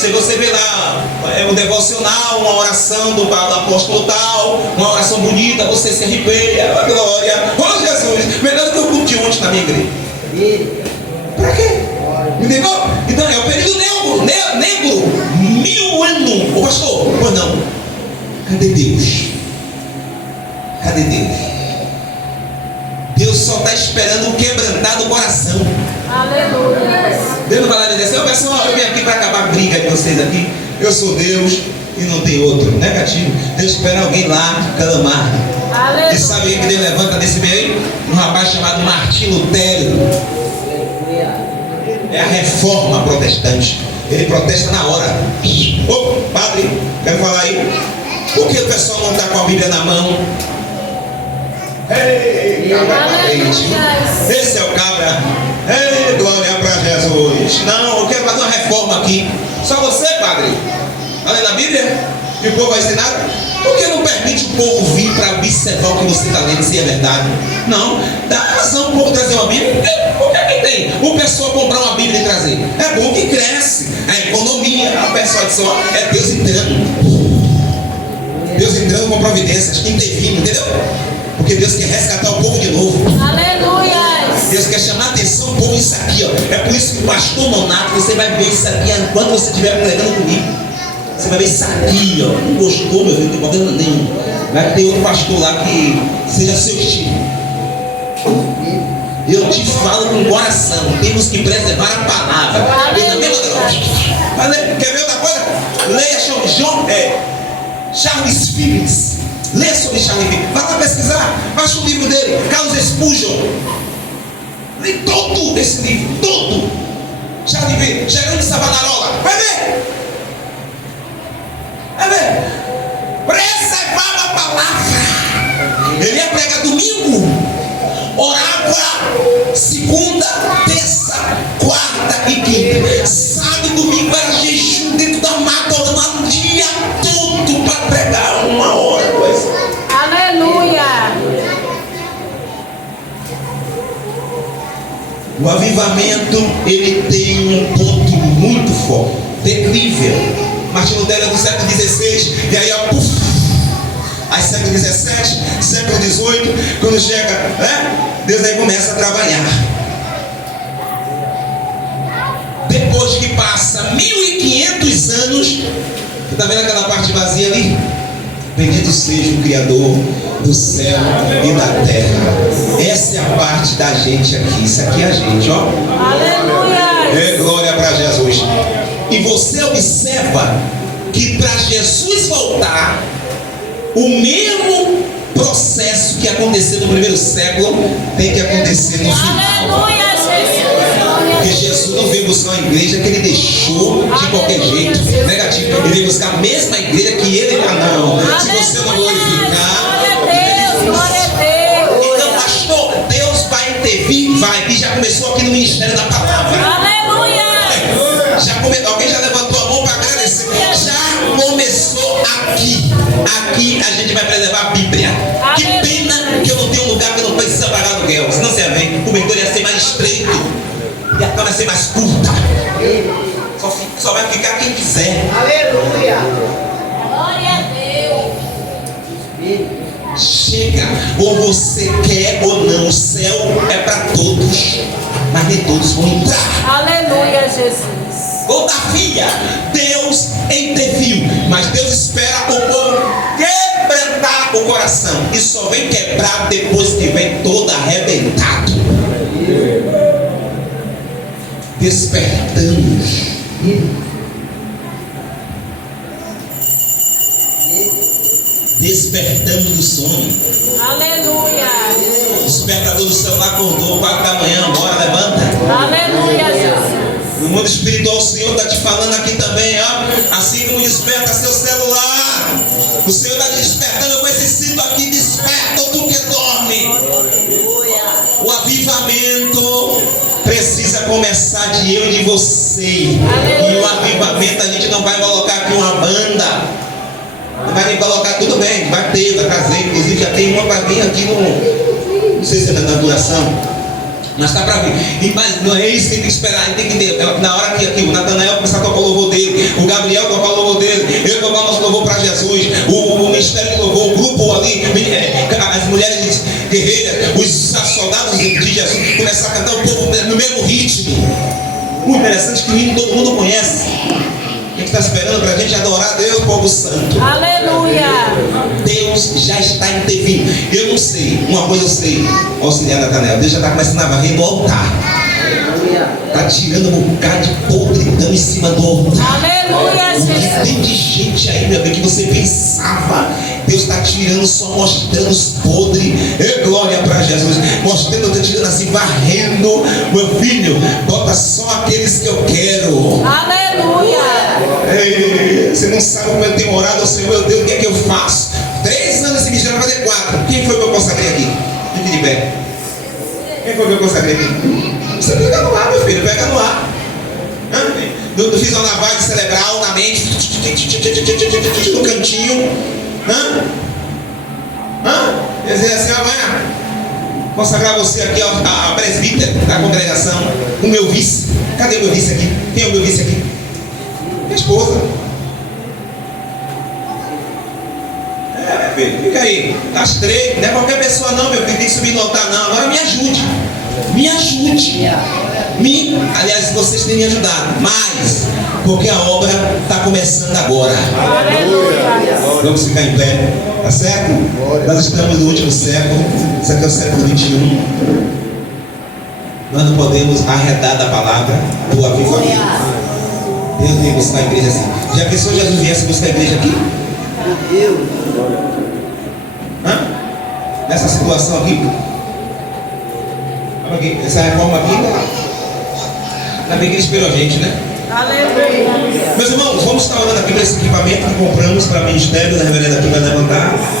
Se você vê lá um devocional, uma oração do apóstolo tal, uma oração bonita, você se arrepia, a glória, oh Jesus, melhor do que eu curti ontem na minha igreja. Para quê? Entendeu? Então é o período negro, 1000 anos. Ô pastor, ou não? Cadê Deus? Cadê Deus? Deus só está esperando o quebrantado coração. Aleluia. Deus não vai lá dizer assim, pessoal, eu vim aqui para acabar a briga de vocês aqui. Eu sou Deus e não tem outro. Negativo. Deus espera alguém lá clamar. Aleluia. E sabe quem que Deus levanta desse meio aí? Um rapaz chamado Martim Lutero. É a reforma protestante. Ele protesta na hora. Ô, padre, quero falar aí. Por que o pessoal não está com a Bíblia na mão? Ei, cabra valente. Esse é o cabra. Ei, glória para Jesus. Não, eu quero fazer uma reforma aqui. Só você, padre? Está lendo a Bíblia? E o povo vai ensinar? Por que não permite o povo vir para observar o que você está lendo, se é verdade? Não, dá razão o povo trazer uma Bíblia. O que é que tem? O pessoal comprar uma Bíblia e trazer. É bom que cresce. A economia, a pessoa diz, ó, é Deus entrando. Deus entrando com providências, intervindo, entendeu? Porque Deus quer resgatar o povo de novo. Aleluia. Deus quer chamar a atenção do povo isso aqui, ó. É por isso que o pastor Nonato, você vai ver isso aqui enquanto você estiver pregando comigo. Você vai ver isso aqui, ó. Não gostou, meu filho, não tem problema nenhum. Vai ter outro pastor lá que seja seu estilo. Eu te falo com o coração. Temos que preservar a palavra. Quer ver outra coisa? Leia Charles Phillips. Leia sobre Charles Phillips. Vai lá pesquisar. Baixa o livro dele, Carlos Spurgeon. Lê todo esse livro, todo. Charles Phillips, Gerando Savonarola. Vai ver. Preservava a palavra. Ele ia pregar domingo, orava segunda, terça, quarta e quinta. Sábado e domingo era jejum dentro da mata, orando o dia todo para pregar 1 hora. Aleluia. O avivamento, ele tem um ponto muito forte, terrível. Martim Lutero é do século XVI, e aí, ó, puf, aí século XVII, século XVIII, quando chega, né? Deus aí começa a trabalhar. Depois que passa 1500 anos, você está vendo aquela parte vazia ali? Bendito seja o Criador do céu e da terra. Essa é a parte da gente aqui. Isso aqui é a gente, ó. Aleluia. É glória para Jesus. E você observa que para Jesus voltar, o mesmo processo que aconteceu no primeiro século tem que acontecer no final. Aleluia, Jesus. Porque Jesus não veio buscar uma igreja que ele deixou de qualquer jeito, negativo. Ele veio buscar a mesma igreja que ele não. Se você não glorificar, Glória a Deus. então, pastor, Deus vai intervir, vai. E já começou aqui no Ministério da Palavra. Aleluia. Alguém já levantou a mão para agradecer? Já começou aqui. Aqui a gente vai preservar a Bíblia. Que pena que eu não tenho um lugar que eu não precisa pagar aluguel. Senão você ia ver, o cobertor ia ser mais estreito e a cama ia ser mais curta. Só vai ficar quem quiser. Aleluia. Glória a Deus. Chega, ou você quer ou não, o céu é para todos, mas nem todos vão entrar. Aleluia, Jesus. Todavia, Deus interviu, mas Deus espera o povo quebrantar o coração, e só vem quebrar depois que vem todo arrebentado. Despertamos. Despertamos do sono. Aleluia. O despertador do celular acordou 4 da manhã, bora, levanta. Aleluia, Jesus. No mundo espiritual, o Senhor está te falando aqui também, ó. Assim como desperta seu celular, o Senhor está te despertando com esse cinto aqui. Desperta, tu que dorme. O avivamento precisa começar de eu e de você. E o avivamento, a gente não vai colocar aqui uma banda. Não vai nem colocar, tudo bem, vai ter, vai trazer. Inclusive já tem uma para mim aqui no. Não sei se é na duração. Mas está para vir. Mas não é isso que tem que esperar. Tem que ter. Na hora que aqui o Natanael começar a tocar o louvor dele, o interessante que o hino todo mundo conhece. A gente está esperando para a gente adorar a Deus, povo santo. Aleluia. Deus já está intervindo. Eu não sei, uma coisa eu sei, auxiliar Natanel, Deus já está começando a varrer no altar. Está tirando um bocado de podridão em cima do altar. Aleluia, O que Jesus. tem de gente aí, meu bem, que você pensava, Deus está tirando, só mostrando os podres. É glória para Jesus. Mostrando, está tirando assim, varrendo. Meu filho, bota só aqueles que eu quero. Aleluia. Ei, você não sabe como eu tenho orado ao Senhor, meu Deus, o que é que eu faço? 3 anos esse ministério vai fazer 4. Quem foi que eu consagrei aqui? Fique de pé. Quem foi que eu consagrei aqui? Você pega no ar, meu filho, pega no ar. Não fiz uma lavagem cerebral na mente, no cantinho. Quer dizer assim, amanhã, consagrar você aqui a presbítera da congregação, o meu vice. Cadê o meu vice aqui? Quem é o meu vice aqui? Minha esposa. Meu filho, fica aí. Às 3, não é qualquer pessoa não, meu filho, tem que subir no altar não. Agora me ajude. Me ajude. Aliás, vocês têm me ajudado, mas porque a obra está começando agora. Aleluia. Vamos ficar em pé, tá certo? Nós estamos no último século, isso aqui é o século 21. Nós não podemos arredar da palavra do avivamento. Deus vem buscar a igreja assim. Já pensou Jesus viesse buscar a igreja aqui? Nessa situação aqui? Olha aqui, essa reforma aqui, ainda bem que ele esperou a gente, né? Aleluia. Meus irmãos, vamos estar orando aqui para esse equipamento que compramos para o ministério da reverenda aqui vai levantar.